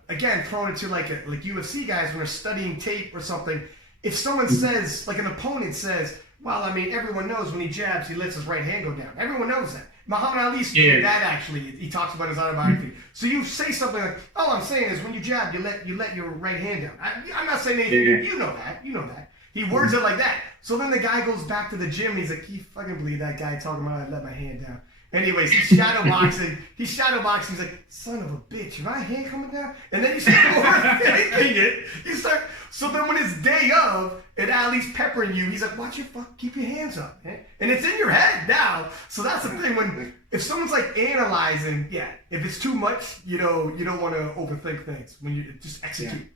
again, throwing it to like UFC guys when they're studying tape or something. If someone says, like an opponent says, well, I mean, everyone knows when he jabs, he lets his right hand go down. Everyone knows that. Muhammad Ali stated that actually. He talks about his autobiography. So you say something like, all I'm saying is when you jab, you let your right hand down. I'm not saying anything. You know that. He words it like that. So then the guy goes back to the gym and he's like, you fucking believe that guy talking about I let my hand down. Anyways, he's shadowboxing. He's like, son of a bitch, my hand coming down? And then you start overthinking it. So then when it's day of, and Ali's peppering you, he's like, watch your keep your hands up, man. And it's in your head now. So that's the thing, if someone's like analyzing, if it's too much, you don't want to overthink things. When you just execute.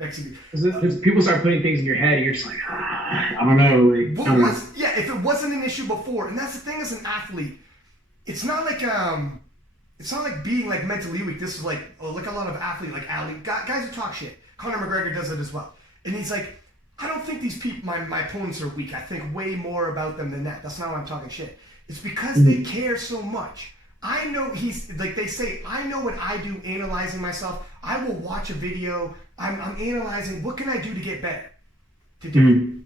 Execute. Because people start putting things in your head, and you're just like, I don't know. If it wasn't an issue before, and that's the thing as an athlete, it's not like being like mentally weak. This is like a lot of athletes, like guys who talk shit. Conor McGregor does it as well, and he's like, I don't think these people, my opponents are weak. I think way more about them than that. That's not why I'm talking shit. It's because they care so much. I know he's like they say. I know what I do, analyzing myself. I will watch a video. I'm analyzing. What can I do to get better?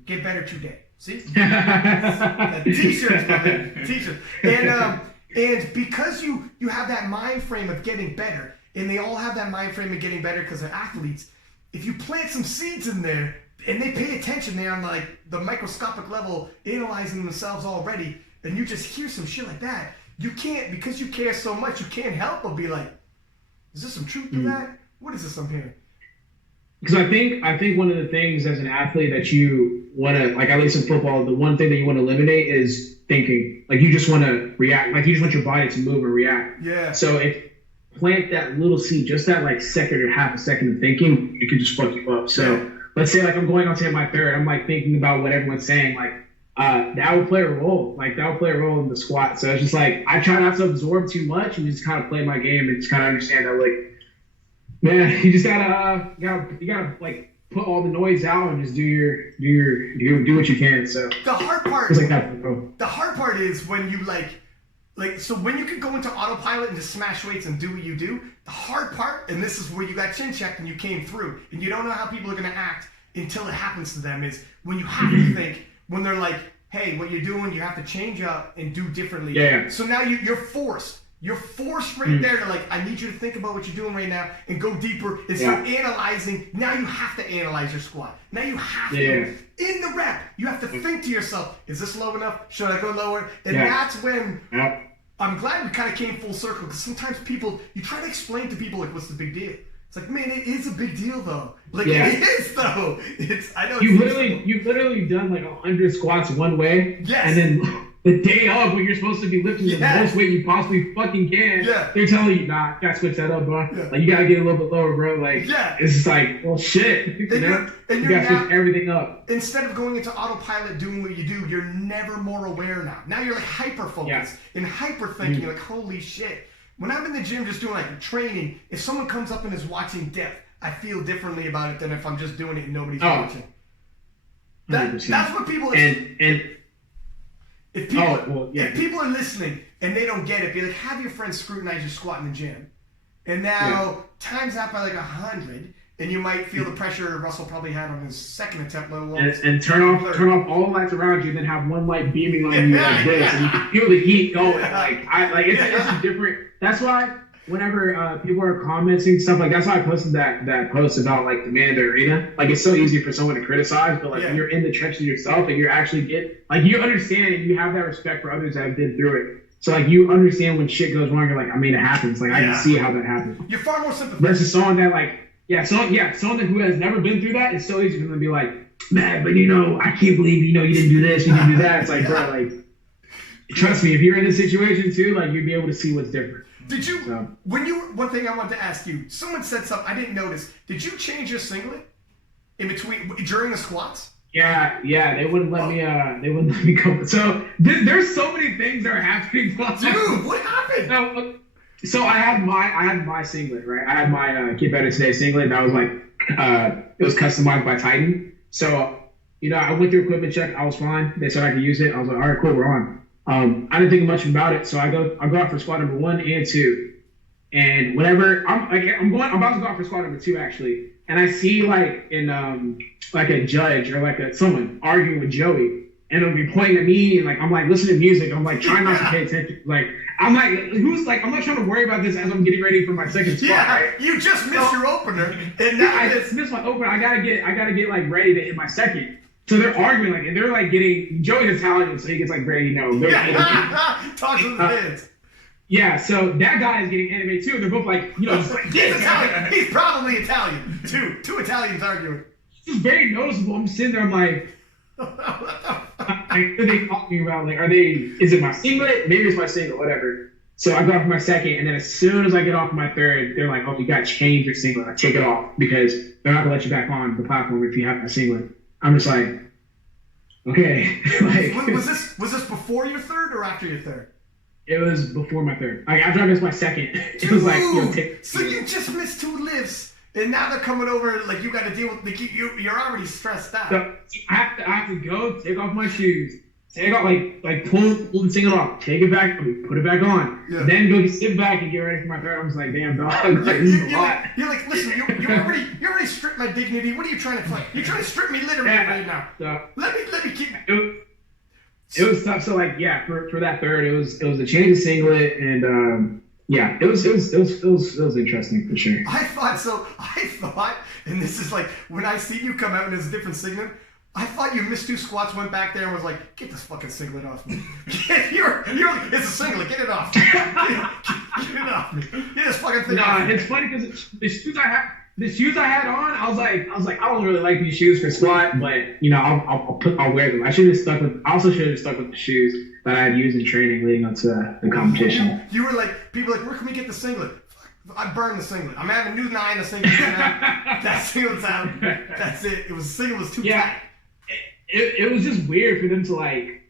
Get better today. See? T-shirts, my man. T-shirts. And because you have that mind frame of getting better, and they all have that mind frame of getting better because they're athletes, if you plant some seeds in there, and they pay attention, they're on like the microscopic level, analyzing themselves already, and you just hear some shit like that, you can't, because you care so much, you can't help but be like, is there some truth to that? What is this I'm hearing? Because I think one of the things as an athlete that you want to, like at least in football, the one thing that you want to eliminate is thinking. Like you just want to react. Like you just want your body to move and react. Yeah. So if plant that little seed, just that like second or half a second of thinking, it could just fuck you up. So let's say like I'm going on to my third, I'm like thinking about what everyone's saying. Like that would play a role. Like that would play a role in the squat. So it's just like I try not to absorb too much and just kind of play my game and just kind of understand that like. Man, you just gotta like put all the noise out and just do what you can. So the hard part, like that. The hard part is when you like so when you can go into autopilot and just smash weights and do what you do. The hard part, and this is where you got chin checked and you came through, and you don't know how people are gonna act until it happens to them. Is when you have to think when they're like, hey, what you're doing, you have to change up and do differently. Yeah. So now you're forced. You're forced right there to like, I need you to think about what you're doing right now and go deeper and start analyzing. Now you have to analyze your squat. Now you have to, in the rep, you have to think to yourself, is this low enough? Should I go lower? And that's when, I'm glad we kind of came full circle because sometimes people, you try to explain to people like, what's the big deal? It's like, man, it is a big deal though. Like it is though. I know. You've literally done like 100 squats one way. Yes. And then the day of when you're supposed to be lifting the most weight you possibly fucking can, they're telling you, nah, you gotta switch that up, bro. Yeah. Like you gotta get a little bit lower, bro. Like it's just like, well shit. You gotta switch everything up. Instead of going into autopilot doing what you do, you're never more aware now. Now you're like hyper focused and hyper thinking, like, holy shit. When I'm in the gym just doing like training, if someone comes up and is watching depth, I feel differently about it than if I'm just doing it and nobody's watching. That's what people If people are listening and they don't get it, be like, have your friends scrutinize your squat in the gym. And now, times that by like 100, and you might feel the pressure Russell probably had on his second attempt, let alone and turn off all the lights around you, and then have one light beaming on you like this, and you can feel the heat going. It's a different. That's why whenever people are commenting stuff like that's why I posted that post about like the man in the arena. Like it's so easy for someone to criticize, but like when you're in the trenches yourself and you're actually you understand and you have that respect for others that have been through it. So like you understand when shit goes wrong, you're like, I mean, it happens. Like I can see how that happens. You're far more sympathetic. Versus someone that like someone who has never been through that, it's so easy for them to be like, man, but I can't believe you didn't do this, you didn't do that. It's like, bro, like trust me, if you're in this situation too, like you'd be able to see what's different. Did you, one thing I wanted to ask you, someone said something I didn't notice. Did you change your singlet during the squats? Yeah, they wouldn't let me go. So there's so many things that are happening. Dude, what happened? So I had my singlet, right? I had my Get Better Today singlet that was like, it was customized by Titan. So, I went through equipment check. I was fine. They said I could use it. I was like, all right, cool, we're on. I didn't think much about it, so I go out for squat number 1 and 2, and whenever I'm about to go out for squat number 2 actually, and I see like like a judge or like someone arguing with Joey, and it'll be pointing at me, and like I'm like listening to music, I'm like trying not to pay attention, like I'm like I'm not trying to worry about this as I'm getting ready for my second squat. Right? You just missed your opener, and now I just missed my opener. I gotta get like ready to hit my second. So they're arguing, like, and they're like getting Joey's Italian, so he gets like very, talks with the kids. Yeah, so that guy is getting animated too. They're both like, just like he's Italian. He's probably Italian. Two Italians arguing. It's just very noticeable. I'm sitting there, I'm like, what are they talking about? Like, is it my singlet? Maybe it's my singlet, whatever. So I go off my second, and then as soon as I get off my third, they're like, oh, you got to change your singlet. I take it off because they're not going to let you back on the platform if you have a singlet. I'm just like, okay. Like, was this before your third or after your third? It was before my third. Like after I missed my second, it was like, so you just missed 2 lifts, and now they're coming over. Like you got to deal with. Like you're already stressed out. So I have to go take off my shoes, take off pull the single off, take it back, put it back on, then go sit back and get ready for my third. I was like, damn dog, like, this is a lot. You're like, listen, you already stripped my dignity. What are you trying to fight? You're trying to strip me literally right now. So, let me keep. It was tough. So like, yeah, for that third, it was a change of singlet, and yeah, it was interesting for sure. I thought, and this is like when I see you come out and there's a different singlet. I thought you missed 2 squats, went back there and was like, get this fucking singlet off me. You're like, it's a singlet, get it off me. Get it off me. Get this fucking thing off me. It's funny because the shoes I had on, I was like, I don't really like these shoes for squat, but you know, I'll wear them. I also should have stuck with the shoes that I had used in training leading up to the competition. You were like, people were like, where can we get the singlet? I burned the singlet. I'm having new 9, the singlet's out. That singlet's out. That's it. The singlet was too tight. It was just weird for them to like,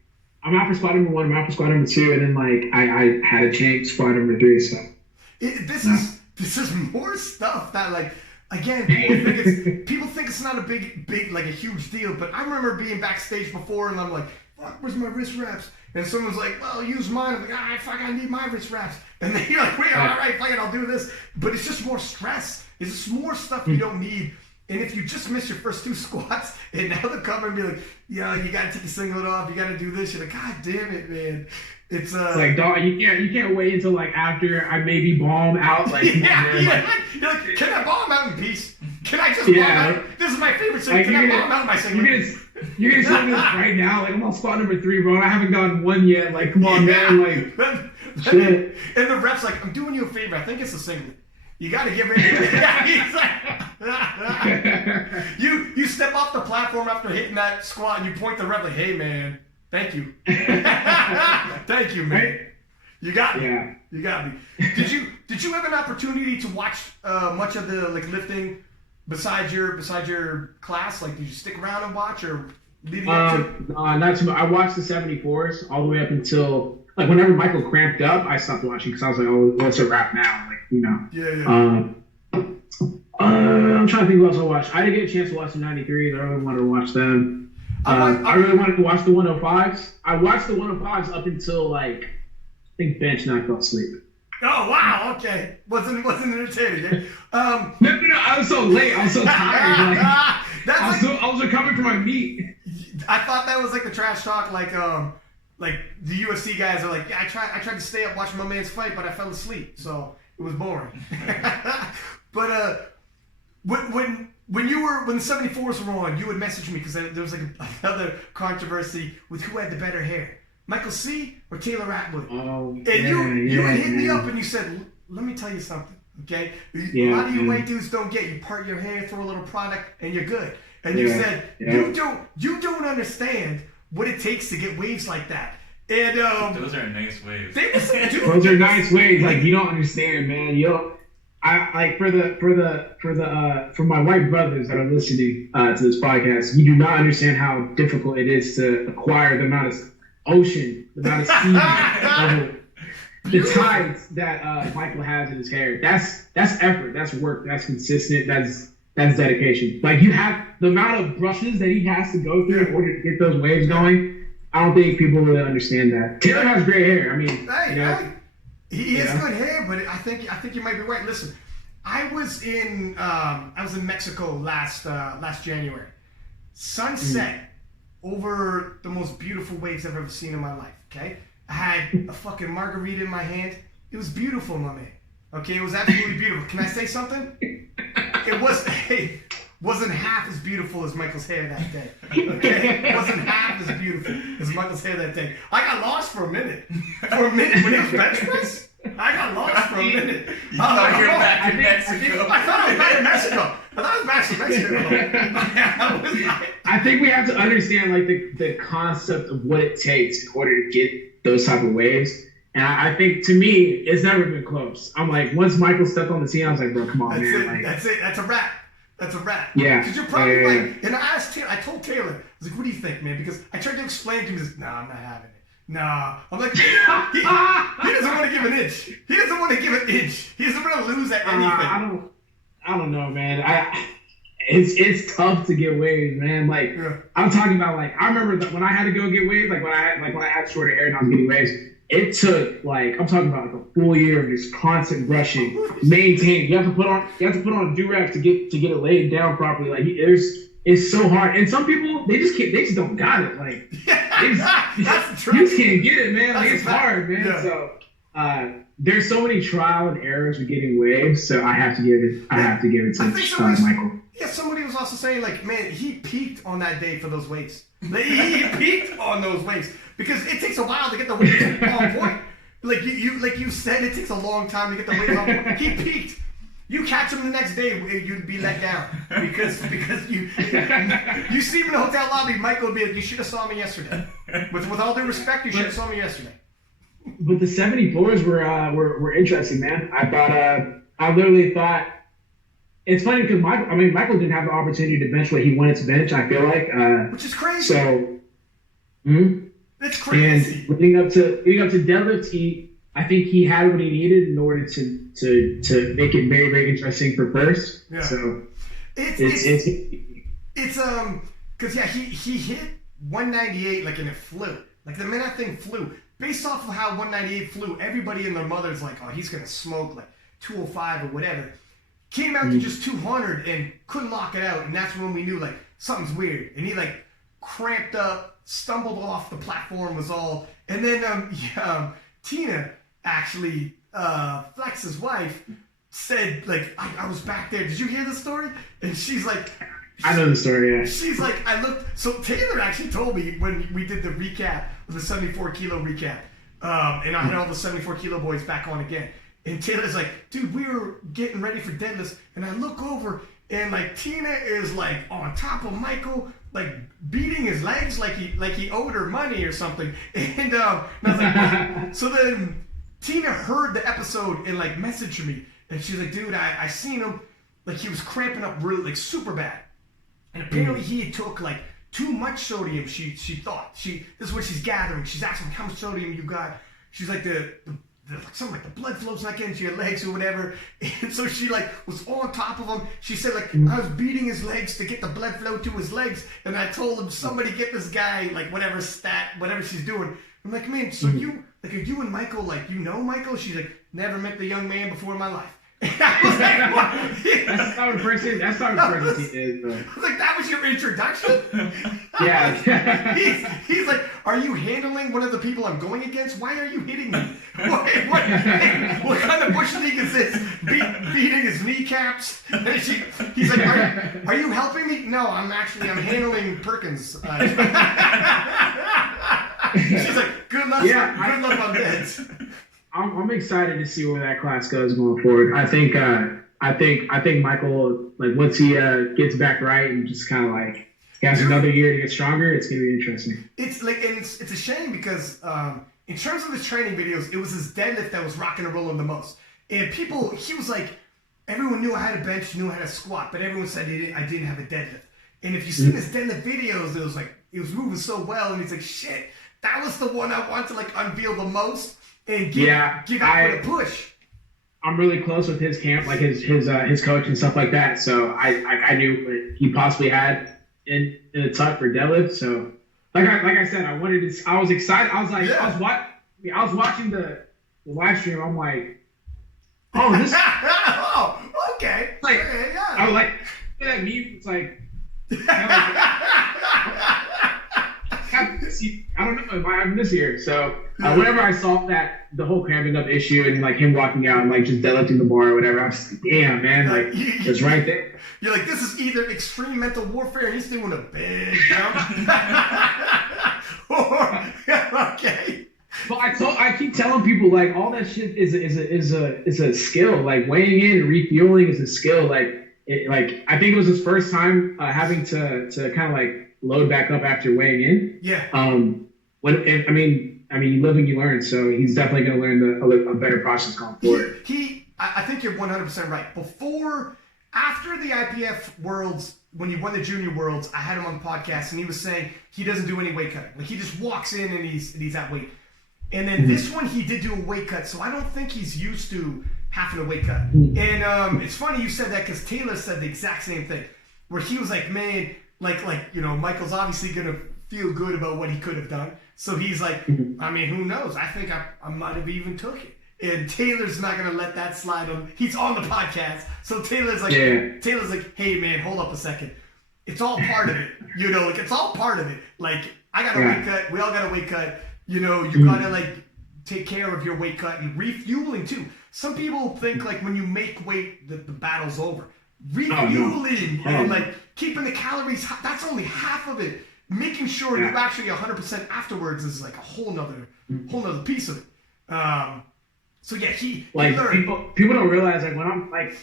I'm out for squat number 1, I'm out for squat number 2, and then like I had to change squat number 3. So this is more stuff that like, again, people think it's not a big like a huge deal, but I remember being backstage before and I'm like, fuck, where's my wrist wraps? And someone's like, well, use mine. I'm like, fuck, I need my wrist wraps. And then you're like, wait, all right, fuck it, I'll do this. But it's just more stress. It's just more stuff you don't need. And if you just miss your first 2 squats, and now they're coming and be like, yo, you gotta take your singlet off, you gotta do this. You're like, God damn it, man. It's like, dog, you can't wait until like after I maybe bomb out. Like, you're like, can I bomb out in peace? Can I just bomb out? This is my favorite singlet. Can I bomb out my singlet? You're gonna say this right now, like I'm on spot number 3, bro. And I haven't gotten 1 yet. Like, come on, man. Like, shit. And the rep's like, I'm doing you a favor. I think it's a singlet. You got to give it. You step off the platform after hitting that squat and you point the rep like, hey man, thank you. Thank you, man. You got me. Yeah. You got me. Did you have an opportunity to watch much of the like lifting besides your class? Like, did you stick around and watch or leading up to? Not too much. I watched the 74s all the way up until like whenever Michael cramped up, I stopped watching because I was like, oh, what's a wrap now? Like, you know. Yeah. I'm trying to think what else I watched. I didn't get a chance to watch the 93s. I really wanted to watch them. I really wanted to watch the 105s. I watched the 105s up until like I think bench and I fell asleep. Oh wow, okay. Wasn't entertaining. Eh? No, I was so late. I was so tired. Like, I was recovering from my meat. I thought that was like the trash talk, like the UFC guys are like, yeah, I tried to stay up watching my man's fight, but I fell asleep, so it was boring. But when the 74s were on, you would message me because there was like another controversy with who had the better hair, Micheal Seay or Taylor Atwood. Oh, and you would hit me up and you said, let me tell you something, okay? A lot of you white dudes don't get, you part your hair, throw a little product, and you're good. And you said, you don't understand what it takes to get waves like that. And those are nice waves. Those are nice waves. Like, you don't understand, man. I like for my white brothers that are listening to this podcast, you do not understand how difficult it is to acquire the amount of ocean, the amount of sea, the tides that Michael has in his hair. That's effort, that's work, that's consistent, that's dedication. Like, you have the amount of brushes that he has to go through in order to get those waves going. I don't think people really understand that. Taylor has great hair. I mean, he has good hair, but I think you might be right. Listen, I was in Mexico last January. Sunset over the most beautiful waves I've ever seen in my life. Okay, I had a fucking margarita in my hand. It was beautiful, my man. Okay, it was absolutely beautiful. Can I say something? It wasn't half as beautiful as Michael's hair that day. Okay? It wasn't half as beautiful as Michael's hair that day. I got lost for a minute. When it was bench press, I got lost for a minute. You thought you were back in Mexico. I thought I was back in Mexico. I think we have to understand like the concept of what it takes in order to get those type of waves. And I think, to me, it's never been close. I'm like, once Michael stepped on the scene, I was like, bro, come on, man. That's it. That's a wrap. That's a wrap. Yeah. Because you're probably like, and I told Taylor, I was like, what do you think, man? Because I tried to explain to him, he's like, nah, I'm not having it. Nah. I'm like, he doesn't want to give an inch. He doesn't want to give an inch. He doesn't want to lose at anything. I don't know, man. It's tough to get waves, man. Like I'm talking about, like I remember that when I had to go get waves, when I had shorter hair and I was getting waves, it took I'm talking about like a full year of just constant brushing, maintain. You have to put on a do-rag to get it laid down properly. Like it's so hard, and some people they just don't got it. Like that's you just can't get it, man. Like it's hard, man. Yeah. So there's so many trial and errors with getting waves. So I have to give it to Michael. Yeah, somebody was also saying, like, man, he peaked on that day for those weights. He peaked on those weights because it takes a while to get the weights on point. Like you said, it takes a long time to get the weights on point. He peaked. You catch him the next day, you'd be let down because you see him in the hotel lobby. Michael would be like, you should have saw me yesterday. With all due respect, you should have saw me yesterday. But the 74s were interesting, man. I literally thought. It's funny because Michael didn't have the opportunity to bench what he wanted to bench. I feel like, which is crazy. So, it's crazy. And leading up to deadlift, I think he had what he needed in order to make it very, very interesting for first. Yeah. So it's because he hit 198 like, and it flew. Like the minute thing flew. Based off of how 198 flew, everybody and their mother's like, oh, he's gonna smoke like 205 or whatever. Came out to just 200 and couldn't lock it out, and that's when we knew like something's weird. And he like cramped up, stumbled off the platform, was all. And then Tina actually, Flex's wife, said like I was back there. Did you hear the story? And she's like, I know the story. Yeah. She's like, I looked. So Taylor actually told me when we did the recap, the 74 kilo recap, and I had all the 74 kilo boys back on again. And Taylor's like, dude, we were getting ready for deadlifts, and I look over, and like Tina is like on top of Michael, like beating his legs like he owed her money or something. And I was like, what? So then Tina heard the episode and like messaged me, and she's like, dude, I seen him, like he was cramping up really like super bad, and apparently he took like too much sodium. She thought this is what she's gathering. She's asking how much sodium you got. She's like something like the blood flow's not getting to your legs or whatever, and so she like was on top of him. She said like I was beating his legs to get the blood flow to his legs, and I told him somebody get this guy like whatever she's doing. I'm like, man, so you like are you and Michael like you know Michael? She's like, never met the young man before in my life. I was like, what? That's not what person he is, though. I was like, that was your introduction? Yeah. He's like, are you handling one of the people I'm going against? Why are you hitting me? What kind of bush league is this? Beating his kneecaps? And he's like, are you helping me? No, I'm handling Perkins. She's like, good luck on this. I'm excited to see where that class goes going forward. I think Michael, like once he gets back right and just kind of like he has another year to get stronger, it's gonna be interesting. It's like, and it's a shame because in terms of his training videos, it was his deadlift that was rocking and rolling the most. And he was like, everyone knew I had a bench, knew I had a squat, but everyone said I didn't have a deadlift. And if you see his deadlift videos, it was like it was moving so well, and he's like, shit, that was the one I want to like unveil the most. And give out a push. I'm really close with his camp, like his coach and stuff like that. So I knew what he possibly had in the tuck for deadlift. So like I said, I was excited. I was like, yeah. I was watching the live stream. I'm like, oh, this. Oh, okay. Like, yeah. I was like, that meme. It's like. I don't know if I have this year. So whenever I saw that the whole cramping up issue and like him walking out and like just deadlifting the bar or whatever, I was like, damn, man, like it's right there. You're like, this is either extreme mental warfare and he's doing a big jump, or okay. But I keep telling people like all that shit is a skill. Like weighing in and refueling is a skill. Like I think it was his first time having to kind of like load back up after weighing in. Yeah. I mean, you live and you learn. So he's definitely going to learn a better process going forward. I think you're 100% right. Before After the IPF Worlds, when you won the Junior Worlds, I had him on the podcast, and he was saying he doesn't do any weight cutting. Like, he just walks in and he's at weight. And then this one, he did do a weight cut, so I don't think he's used to having a weight cut. And it's funny you said that because Taylor said the exact same thing, where he was like, man, like you know, Michael's obviously going to feel good about what he could have done. So he's like, I mean, who knows? I think I might have even took it. And Taylor's not going to let that slide on. He's on the podcast. So Taylor's like, hey, man, hold up a second. It's all part of it. You know, like, it's all part of it. Like, I got a weight cut. We all got a weight cut. You know, you got to, like, take care of your weight cut and refueling, too. Some people think, like, when you make weight, the battle's over. Refueling and, like, keeping the calories, that's only half of it. Making sure you're actually 100% afterwards is, like, a whole nother piece of it. So yeah, he learned. People don't realize, like, when I'm like,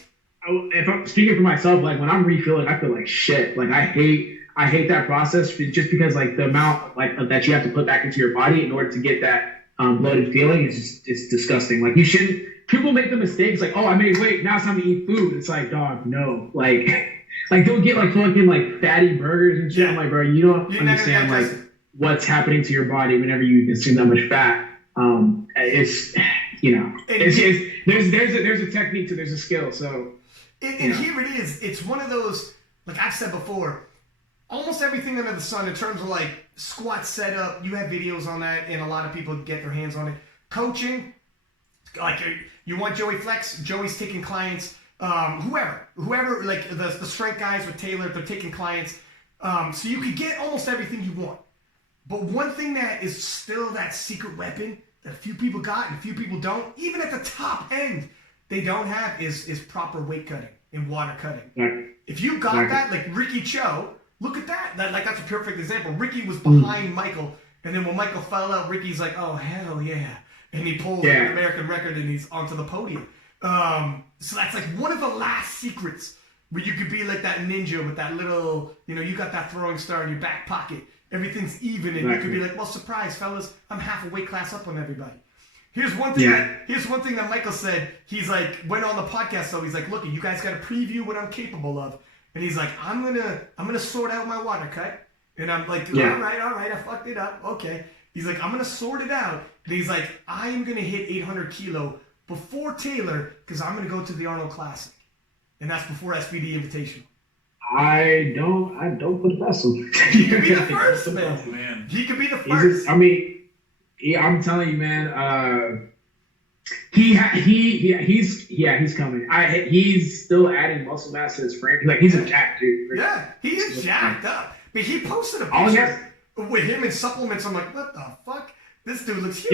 if I'm speaking for myself, like when I'm refueling, I feel like shit. Like I hate that process just because like the amount like that you have to put back into your body in order to get that bloated feeling is just it's disgusting. Like you shouldn't. People make the mistakes like, oh, I made weight, now it's time to eat food. It's like, dog, no, like don't get like fucking like fatty burgers and shit. Yeah. I'm like, bro, you don't understand like what's happening to your body whenever you consume that much fat. It's you know, there's a technique to there's a skill. So and here it is. It's one of those, like I've said before, almost everything under the sun in terms of like squat setup. You have videos on that, and a lot of people get their hands on it. Coaching, like you want Joey Flex, Joey's taking clients. Whoever, like the strength guys with Taylor, they're taking clients. So you could get almost everything you want. But one thing that is still that secret weapon that a few people got and a few people don't, even at the top end, they don't have is proper weight cutting and water cutting. Yeah. If you got that, like Ricky Cho, look at that. That's a perfect example. Ricky was behind Michael, and then when Michael fell out, Ricky's like, oh, hell yeah. And he pulls an American record and he's onto the podium. So that's like one of the last secrets where you could be like that ninja with that little, you know, you got that throwing star in your back pocket. Everything's even, and you could be like, well, surprise, fellas, I'm half a weight class up on everybody. Here's one thing that Michael said. He's like, went on the podcast, so he's like, look, you guys got to preview what I'm capable of. And he's like, I'm gonna sort out my water cut. And I'm like, all right, I fucked it up. Okay. He's like, I'm gonna sort it out. And he's like, I am gonna hit 800 kilo before Taylor because I'm gonna go to the Arnold Classic, and that's before SBD Invitational. I don't put it past him. He could be the first, man. He could be the first. I'm telling you, man. He's coming. He's still adding muscle mass to his frame. Like he's a jacked dude. Yeah, he is jacked up. But he posted a picture with him in supplements. I'm like, what the fuck? This dude looks huge.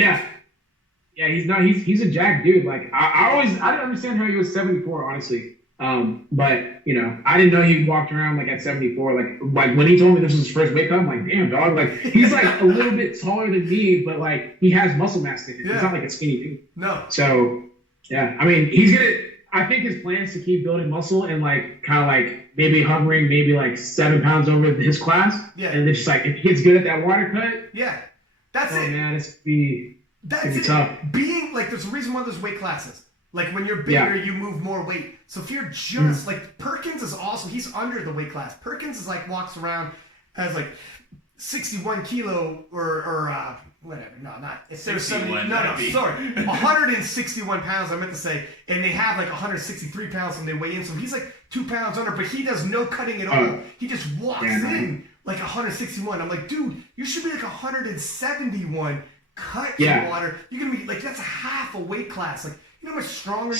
Yeah, he's a jacked dude. Like I didn't understand how he was 74, honestly. But you know, I didn't know he walked around like at 74. Like when he told me this was his first weight cut, I'm like, damn, dog. Like he's like a little bit taller than me, but like he has muscle mass in it. It's not like a skinny dude. No. So yeah, I mean, I think his plan is to keep building muscle and like kind of like maybe hovering maybe like 7 pounds over his class. Yeah. And then just like if he gets good at that water cut. Yeah. That's it. Man, it's be tough. Being like, there's a reason why there's weight classes. Like when you're bigger, you move more weight. So if you're just like Perkins is also, he's under the weight class. Perkins is like walks around as like 61 kilo or whatever. No, not. If there's 70. No, sorry. 161 pounds, I meant to say. And they have like 163 pounds when they weigh in. So he's like 2 pounds under, but he does no cutting at all. He just walks in like 161. I'm like, dude, you should be like 171. Cut your water. You're gonna be like, that's half a weight class. Like, you know how much stronger you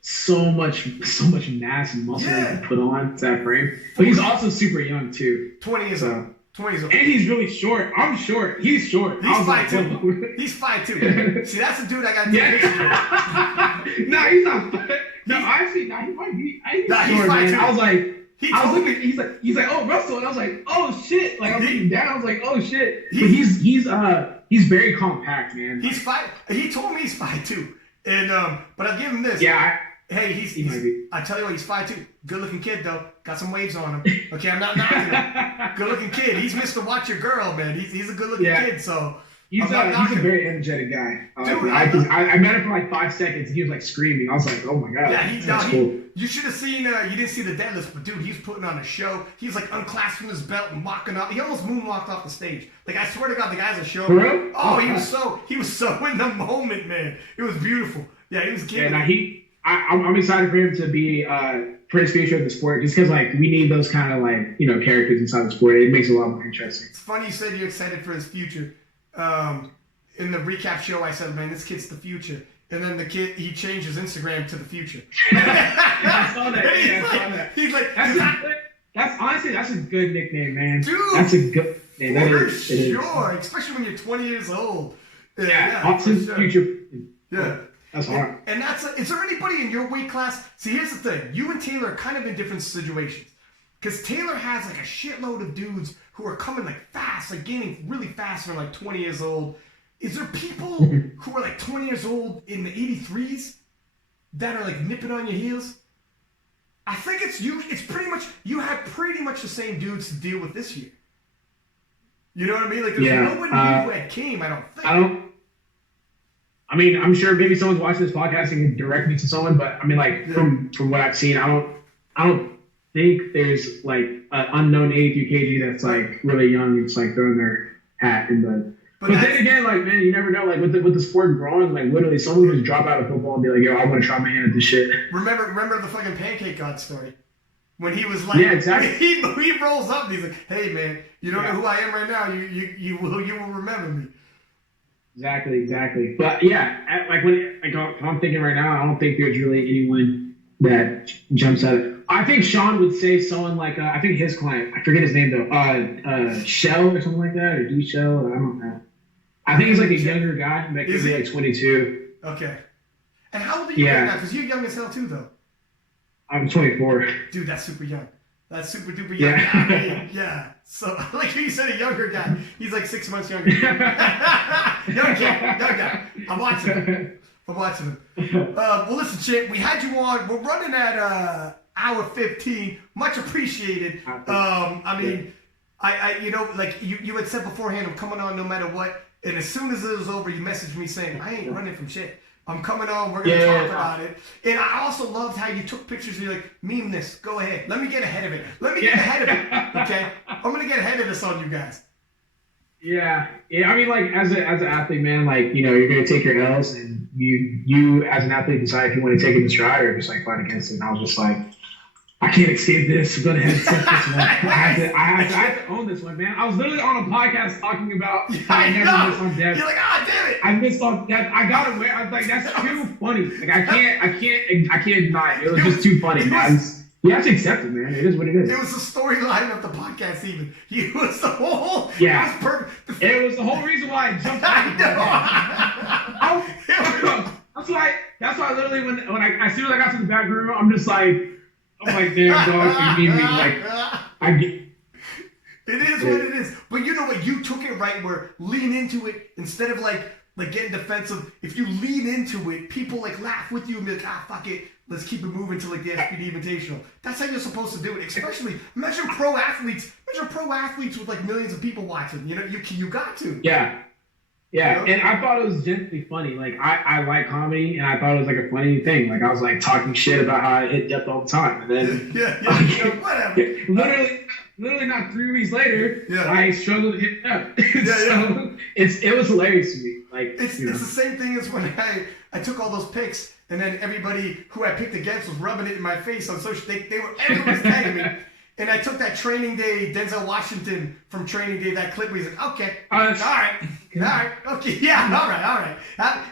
so much mass and muscle you can put on to that frame. But he's also super young too. 20 years old. 20 years old. And he's really short. I'm short. He's short. He's 5'2". He's 5'2". See, that's the dude I got to take pictures of. No, he's not. No, actually, he might be. He's short, man. I was like, he's like, oh, Russell, and I was like, oh shit. Like I'm looking down. I was like, oh shit. But he's very compact, man. He told me he's 5'2". And but I'll give him this. Yeah. I tell you what, he's 5'2". Good looking kid though. Got some waves on him. Okay, I'm not knocking him. Good looking kid. He's Mr. Watch Your Girl, man. He's a good looking kid. So He's a very energetic guy. Dude, I met him for like 5 seconds. And he was like screaming. I was like, oh my god. Yeah, that's cool. You should have seen. You didn't see the deadlifts, but dude, he's putting on a show. He's like unclasping his belt and walking up. He almost moonwalked off the stage. Like I swear to God, the guy's a show. For real? Oh, he was so in the moment, man. It was beautiful. Yeah, he was killing. Yeah, I'm excited for him to be for his future of the sport, just because like we need those kind of like characters inside the sport. It makes it a lot more interesting. It's funny you said you're excited for his future. In the recap show, I said, man, this kid's the future. And then the kid, he changed his Instagram to the future. I saw that. He's like, that's honestly, that's a good nickname, man. Dude, that's a good name. For sure, especially when you're 20 years old. Austin's future. Yeah. That's hard. And is there anybody in your weight class? See, here's the thing. You and Taylor are kind of in different situations. Because Taylor has like a shitload of dudes who are coming like fast, like gaining really fast when they're like 20 years old. Is there people who are like 20 years old in the 83s that are like nipping on your heels? I think it's you. It's pretty much, you have pretty much the same dudes to deal with this year. You know what I mean? Like there's no one new that came, I don't think. I mean, I'm sure maybe someone's watching this podcast and can direct me to someone, but I mean, like from what I've seen, I don't think there's like an unknown 83 kg that's like really young. It's like throwing their hat in the. But then again, like man, you never know. Like with the sport growing, like literally, someone would just drop out of football and be like, "Yo, I want to try my hand at this shit." Remember the fucking Pancake God story when he was like, yeah, exactly. He rolls up and he's like, "Hey man, you don't know who I am right now. You will remember me." Exactly. But yeah, like when I'm thinking right now, I don't think there's really anyone that jumps out. I think Sean would say someone like I think his client, I forget his name though, Shell or something like that, or D Shell, I don't know. I think he's like a younger guy, maybe like 22. Okay. And how old are you right now? Because you're young as hell too, though. I'm 24. Dude, that's super young. That's super duper young. Yeah. Yeah. So, like you said, a younger guy. He's like 6 months younger. Young guy. I'm watching him. Well, listen, Chip, we had you on. We're running at hour 15. Much appreciated. I mean, I like you had said beforehand, I'm coming on no matter what. And as soon as it was over, you messaged me saying, I ain't running from shit. I'm coming on. We're going to talk about it. And I also loved how you took pictures and you're like, meme this. Go ahead. Let me get ahead of it. Okay? I'm going to get ahead of this on you guys. Yeah. I mean, like, as an athlete, man, like, you're going to take your L's and you as an athlete decide if you want to take it in stride or just, like, fight against it. And I was just like, I can't escape this. I'm gonna have to set this one. I have to own this one, man. I was literally on a podcast talking about how I never missed on death. You're like, damn it! I missed on death. I got away. I was like, that's too funny. Like I can't deny it. It was just too funny. You have to accept it, man. It is what it is. It was the storyline of the podcast, even. It was the whole. Yeah. It was perfect. It was the whole reason why I jumped out. That's why literally when as soon as I got to the back room, I'm like, damn, dog, you need me. Like, I get. It is what it is. But you know what? You took it right where lean into it instead of like getting defensive. If you lean into it, people like laugh with you and be like, fuck it. Let's keep it moving to like the SBD Invitational. That's how you're supposed to do it. Especially, imagine pro athletes with like millions of people watching. You got to. Yeah. Yeah, and I thought it was genuinely funny. Like, I like comedy, and I thought it was like a funny thing. Like, I was like talking shit about how I hit depth all the time, and then whatever. Literally not 3 weeks later, I struggled to hit depth. So it was hilarious to me. Like, it's the same thing as when I took all those pics, and then everybody who I picked against was rubbing it in my face on social. Everyone was tagging me. And I took that training day, Denzel Washington from training day, that clip where he's like, okay, all right, okay, yeah, all right.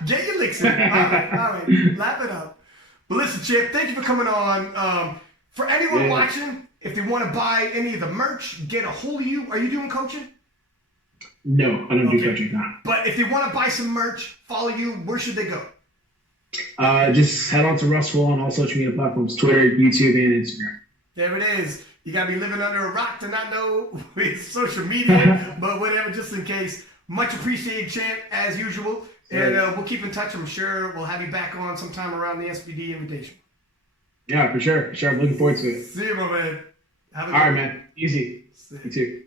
Get your licks in. All right, lap it up. But listen, Chip, thank you for coming on. For anyone watching, if they want to buy any of the merch, get a hold of you. Are you doing coaching? No, I don't do coaching now. But if they want to buy some merch, follow you, where should they go? Just head on to Russell on all social media platforms, Twitter, YouTube, and Instagram. There it is. You got to be living under a rock to not know with social media, but whatever, just in case. Much appreciated, Champ, as usual. And we'll keep in touch. I'm sure we'll have you back on sometime around the SBD Invitational. Yeah, for sure. I'm looking forward to it. See you, my man. All right, man. Easy. You too.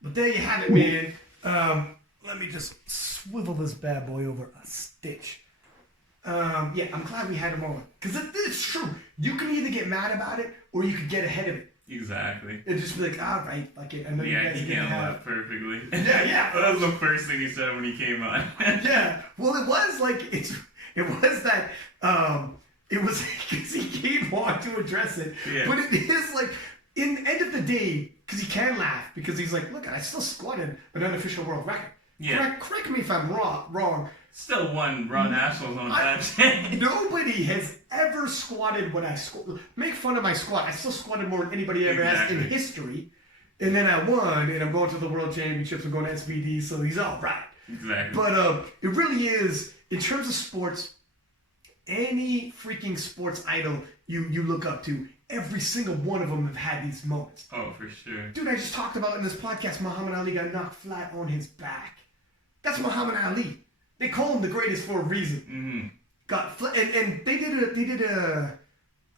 But there you have it, man. let me just swivel this bad boy over a stitch. Yeah, I'm glad we had him on. Because it's true. You can either get mad about it or you can get ahead of it. Exactly. And just be like, all right, fuck it. I know you guys he handled that perfectly. Yeah. That was the first thing he said when he came on. Yeah. Well, it was like, it was that, it was because he came on to address it. Yeah. But it is like, in the end of the day, because he can laugh, because he's like, look, I still squatted an unofficial world record. Yeah. Correct me if I'm wrong. Still won Raw Nationals on that day. Nobody has ever squatted what I squat. Make fun of my squat. I still squatted more than anybody ever has in history. And then I won, and I'm going to the World Championships. I'm going to SBD, so he's all right. Exactly. But it really is, in terms of sports, any freaking sports idol you look up to, every single one of them have had these moments. Oh, for sure. Dude, I just talked about in this podcast, Muhammad Ali got knocked flat on his back. That's Muhammad Ali. They call him the greatest for a reason. Mm-hmm. And they did a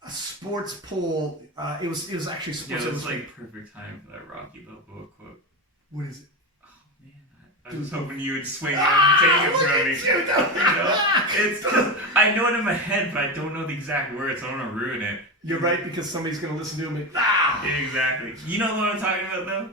sports poll. It was actually sports. Yeah, it was like perfect time for that Rocky Balboa quote. What is it? Oh man, I was hoping you would swing it and take it from me. It's I know it in my head, but I don't know the exact words. I don't want to ruin it. You're right, because somebody's gonna listen to him. And, Exactly. You know what I'm talking about, though.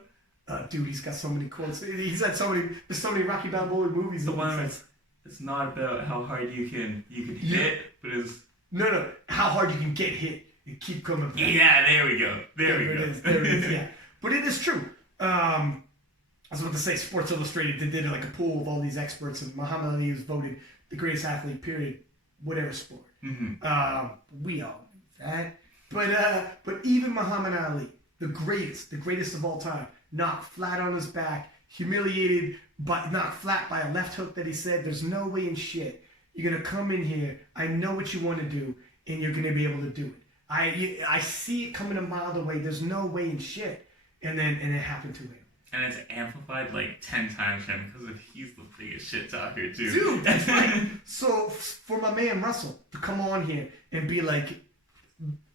Dude, he's got so many quotes. He's had there's so many Rocky Balboa movies. The one that's, it's not about how hard you can hit, but it's... No, how hard you can get hit and keep coming back. Yeah, there we go. There it is, yeah. But it is true. I was about to say, Sports Illustrated, they did like a poll of all these experts, and Muhammad Ali was voted the greatest athlete, period, whatever sport. Mm-hmm. We all knew that. But even Muhammad Ali, the greatest of all time, knocked flat on his back, humiliated, but knocked flat by a left hook that he said, there's no way in shit you're going to come in here, I know what you want to do, and you're going to be able to do it. I see it coming a mile away, there's no way in shit. And it happened to him. And it's amplified like 10 times for him, because he's the biggest shit talker too. Dude, that's right. So for my man Russell to come on here and be like,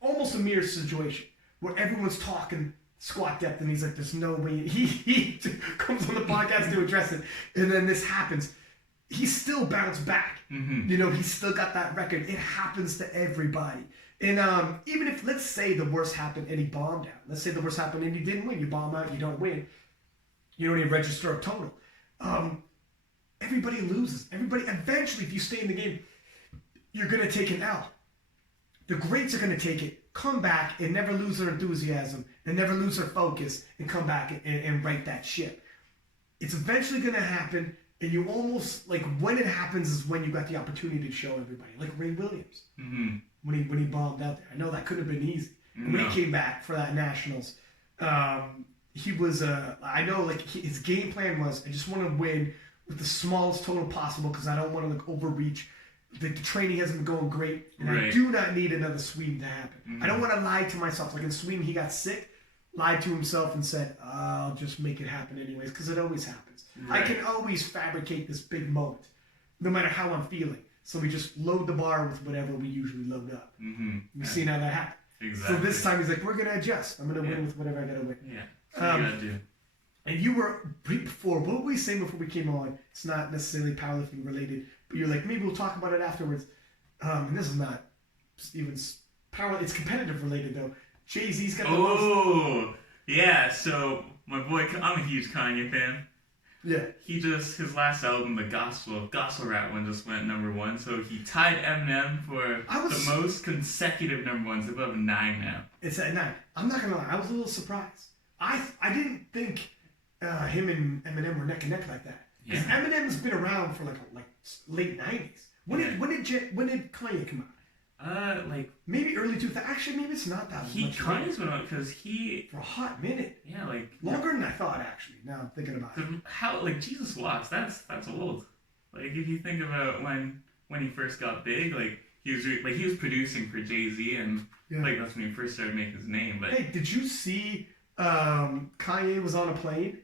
almost a mirror situation, where everyone's talking squat depth, and he's like, there's no way. He comes on the podcast to address it, and then this happens. He still bounced back. Mm-hmm. You know, he's still got that record. It happens to everybody. And even if, let's say the worst happened and he bombed out. Let's say the worst happened and he didn't win. You bomb out, you don't win. You don't even register a total. Everybody loses. Everybody, eventually, if you stay in the game, you're going to take an L. The greats are going to take it, come back, and never lose their enthusiasm, and never lose their focus, and come back and right that ship. It's eventually going to happen, and you almost, like, when it happens is when you got the opportunity to show everybody. Like Ray Williams, when he bombed out there. I know that couldn't have been easy. And when he came back for that Nationals, he was, I know, like, his game plan was, I just want to win with the smallest total possible because I don't want to, like, overreach. The training hasn't been going great, and I do not need another Sweden to happen. Mm-hmm. I don't want to lie to myself. Like in Sweden, he got sick, lied to himself, and said, I'll just make it happen anyways, because it always happens. Right. I can always fabricate this big moment, no matter how I'm feeling. So we just load the bar with whatever we usually load up. Mm-hmm. We've seen how that happens. Exactly. So this time he's like, we're going to adjust. I'm going to win with whatever I got to win. Yeah, that's what you got to do. And you were, before, what were we saying before we came on? It's not necessarily powerlifting related, but you're like, maybe we'll talk about it afterwards. And this is not even power, it's competitive related though. Jay-Z's got the most. Oh, yeah, so my boy, I'm a huge Kanye fan. Yeah. His last album, the Gospel Rap one, just went #1. So he tied Eminem for the most consecutive #1s, above 9 now. It's at 9. I'm not going to lie, I was a little surprised. I didn't think him and Eminem were neck and neck like that. Because Eminem's been around for like late 90s. When did Kanye come out? Like maybe early 2000s. Actually, maybe it's not that much. Kanye's been out because for a hot minute. Yeah, like longer than I thought. Actually, now I'm thinking about it. How like Jesus Walks? That's old. Like if you think about when he first got big, like he was producing for Jay-Z, and like that's when he first started making his name. But hey, did you see Kanye was on a plane?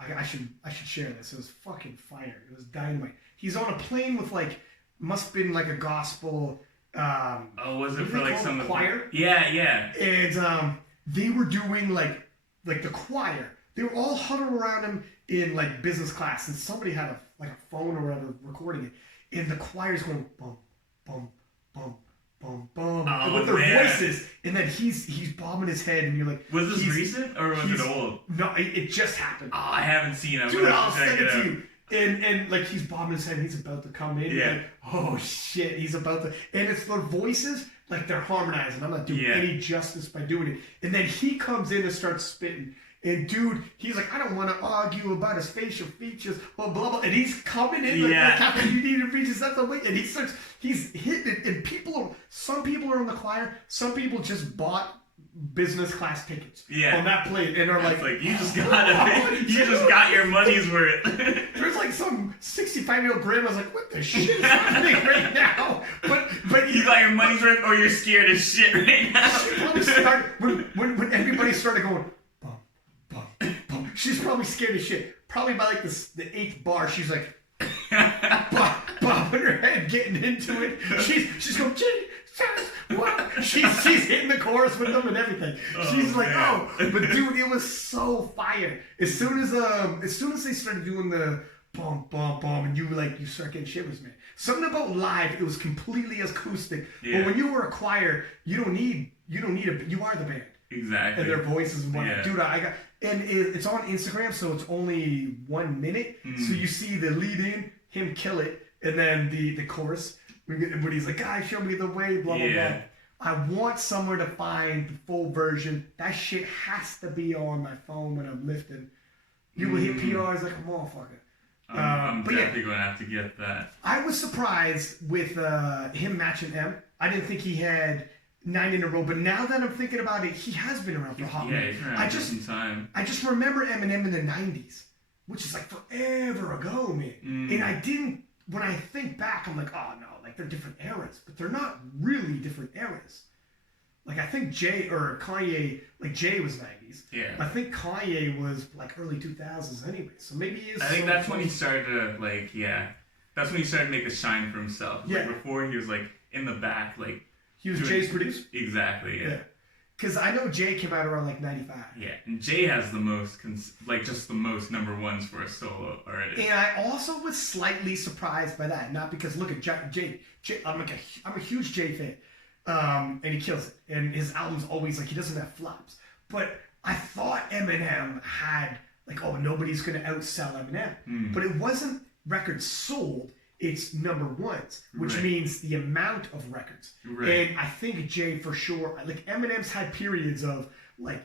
I should share this. It was fucking fire. It was dynamite. He's on a plane with like must have been like a gospel. Was it for like some choir? Yeah. And they were doing like the choir. they were all huddled around him in like business class, and somebody had a phone or whatever recording it, and the choir's going bum, bum, bum, bum, bum, with their voices, and then he's bobbing his head, and you're like, was this recent or was it old? No, it just happened. Oh, I haven't seen it. Dude, I'll send it to you. And like he's bobbing his head, and he's about to come in. Yeah. Like, oh shit, he's about to. And it's their voices, like they're harmonizing. I'm not doing any justice by doing it. And then he comes in and starts spitting. And dude, he's like, I don't want to argue about his facial features, blah blah blah. And he's coming in like after you need to features, that's the way. And he's hitting it. And some people are in the choir, some people just bought business class tickets on that plane and are like you just got your money's worth. There's like some 65-year-old grandma's like, what the shit is happening right now? But you got your money's worth, or you're scared as shit right now. She probably started when everybody started going bum bum bum. She's probably scared as shit. Probably by like the 8th bar, she's like bobbing her head, getting into it. She's going, what? She's hitting the chorus with them and everything. She's like, man. But dude, it was so fire. As soon as they started doing the bum bum bum, and you start getting shivers, man. Something about live, it was completely acoustic. Yeah. But when you were a choir, you are the band. Exactly. And their voices and whatnot. Yeah. Dude, it's on Instagram, so it's only 1 minute. So you see the lead in, him kill it, and then the chorus. But he's like, guys, show me the way, blah, blah, blah. I want somewhere to find the full version. That shit has to be on my phone when I'm lifting. You will hit PRs like a motherfucker. I'm definitely going to have to get that. I was surprised with him matching M. I didn't think he had 9 in a row, but now that I'm thinking about it, he has been around for a hot minute. He's been around for some time. I just remember Eminem in the 90s, which is like forever ago, man. And when I think back, I'm like, oh no, like they're different eras, but they're not really different eras. Like I think Jay was 90s. Yeah. I think Kanye was like early 2000s anyway. So maybe he is. I think that's when he started to that's when he started to make a shine for himself. Yeah. Like before he was like in the back, like he was Jay's producer. Exactly. Yeah. Because I know Jay came out around like 95. Yeah, and Jay has the most, just the most #1s for a solo artist. And I also was slightly surprised by that. Not because, look at Jay. I'm a huge Jay fan. And he kills it. And his album's always like, he doesn't have flops. But I thought Eminem had, like, oh, nobody's going to outsell Eminem. But it wasn't records sold. It's #1s, which means the amount of records. And I think Jay for sure, like Eminem's had periods of like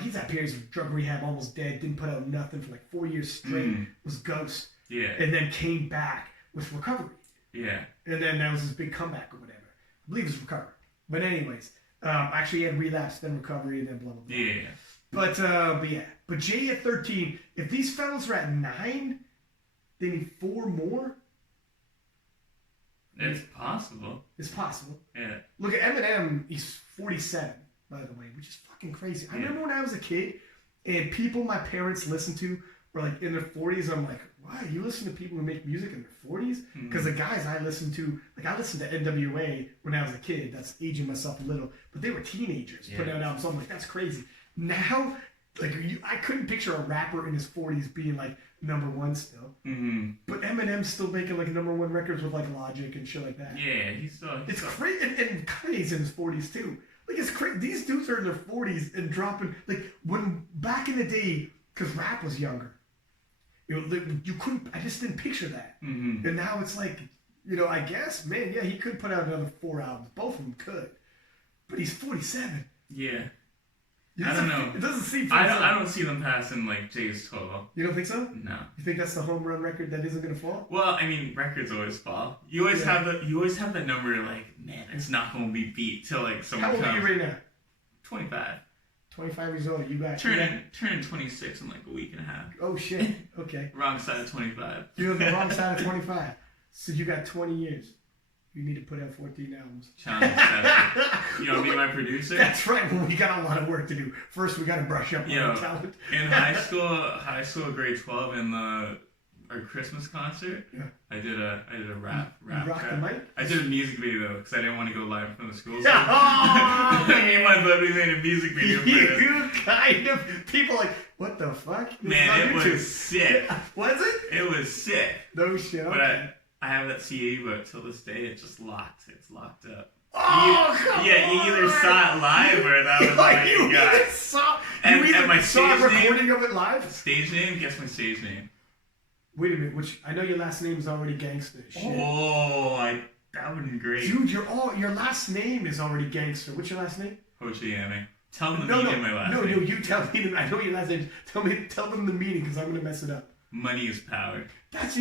he's had periods of drug rehab, almost dead, didn't put out nothing for like 4 years straight, was Ghost. Yeah. And then came back with Recovery. Yeah. And then that was his big comeback or whatever. I believe it was Recovery. But anyways, actually he had Relapse, then Recovery, and then blah, blah, blah. Yeah. But yeah. But Jay at 13, if these fellas are at 9, they need 4 more. It's possible. It's possible. Yeah. Look at Eminem, he's 47, by the way, which is fucking crazy. I remember when I was a kid, and people my parents listened to were like in their 40s. I'm like, why? You listen to people who make music in their 40s? Because the guys I listened to, like I listened to NWA when I was a kid. That's aging myself a little. But they were teenagers putting out albums. So I'm like, that's crazy. Now, like I couldn't picture a rapper in his 40s being like #1 still. But Eminem's still making like #1 records with like Logic and shit like that. Yeah, he's still. It's crazy, and Kanye's in his 40s too. Like it's crazy. These dudes are in their 40s and dropping like when back in the day, because rap was younger. You couldn't. I just didn't picture that. And now it's like, I guess, man, yeah, he could put out another 4 albums. Both of them could, but he's 47. Yeah. I don't know. It doesn't seem. I don't see them passing like Jay's total. You don't think so? No. You think that's the home run record that isn't gonna fall? Well, I mean, records always fall. You always have the number like, man, it's not gonna be beat till like someone comes. How old are you right now? 25. 25 years old. You got turning 26 in like a week and a half. Oh shit. Okay. Wrong side of 25. You're on the wrong side of 25. So you got 20 years. You need to put out 14 albums. Challenge accepted. You want to be my producer? That's right. Well, we got a lot of work to do. First, we got to brush up on our talent. In high school, grade 12, in our Christmas concert, I did a rap. Rock the mic? I did a music video because I didn't want to go live from the school. So me and my buddy made a music video for this. You kind of people like What the fuck? Man, it was sick. Was it? It was sick. No shit. But I have that CAE book till this day. It's just locked. It's locked up. Oh, come on. You either saw it live or that was what you got. You either saw a recording of it live? Stage name? Guess my stage name. Wait a minute. I know your last name is already gangster. Shit. Oh, that would be great. Dude, your last name is already gangster. What's your last name? Hoshiami. Tell them the meaning of my last name. No, you tell me. I know your last name. Tell them the meaning because I'm gonna mess it up. Money is power. That's a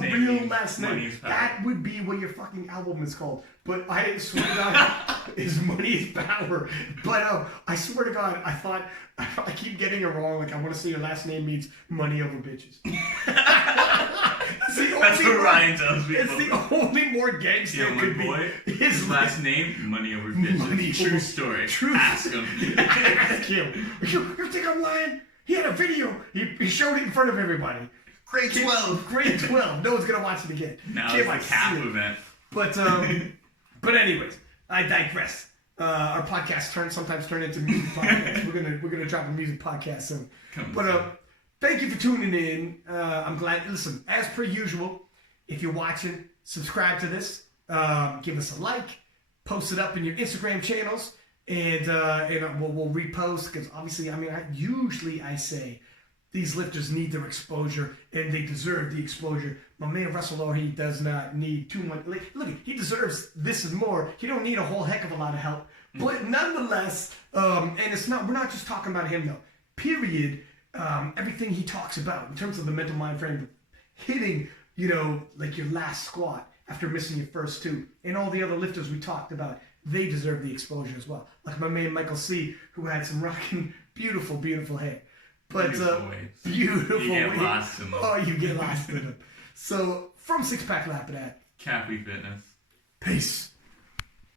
real last name. That would be what your fucking album is called. But I swear to God, is Money is Power. But I swear to God, I keep getting it wrong. Like I want to say your last name means money over bitches. That's what Ryan tells me. It's the only more gangster it could boy, be. His last name, money over bitches. True story. True. Ask him. Ask him. You think I'm lying? He had a video. He showed it in front of everybody. Grade 12. Grade 12. No one's gonna watch it again. Now it's a cap event. But anyways, I digress. Our podcast sometimes turn into music podcasts. We're gonna drop a music podcast soon. Thank you for tuning in. I'm glad. Listen, as per usual, if you're watching, subscribe to this. Give us a like. Post it up in your Instagram channels, and we'll repost because obviously, I say these lifters need their exposure and they deserve the exposure. My man Russel Orhii does not need too much. Look, he deserves this and more. He don't need a whole heck of a lot of help. But nonetheless, and we're not just talking about him though. Period. Everything he talks about in terms of the mental mind frame, hitting, like your last squat after missing your first two, and all the other lifters we talked about, they deserve the exposure as well. Like my man Micheal Seay, who had some rocking, beautiful, beautiful hair. But beautiful. You get lost in them. Oh, you get lost in them. So from Six Pack Lapidat, Cappy Fitness. Peace.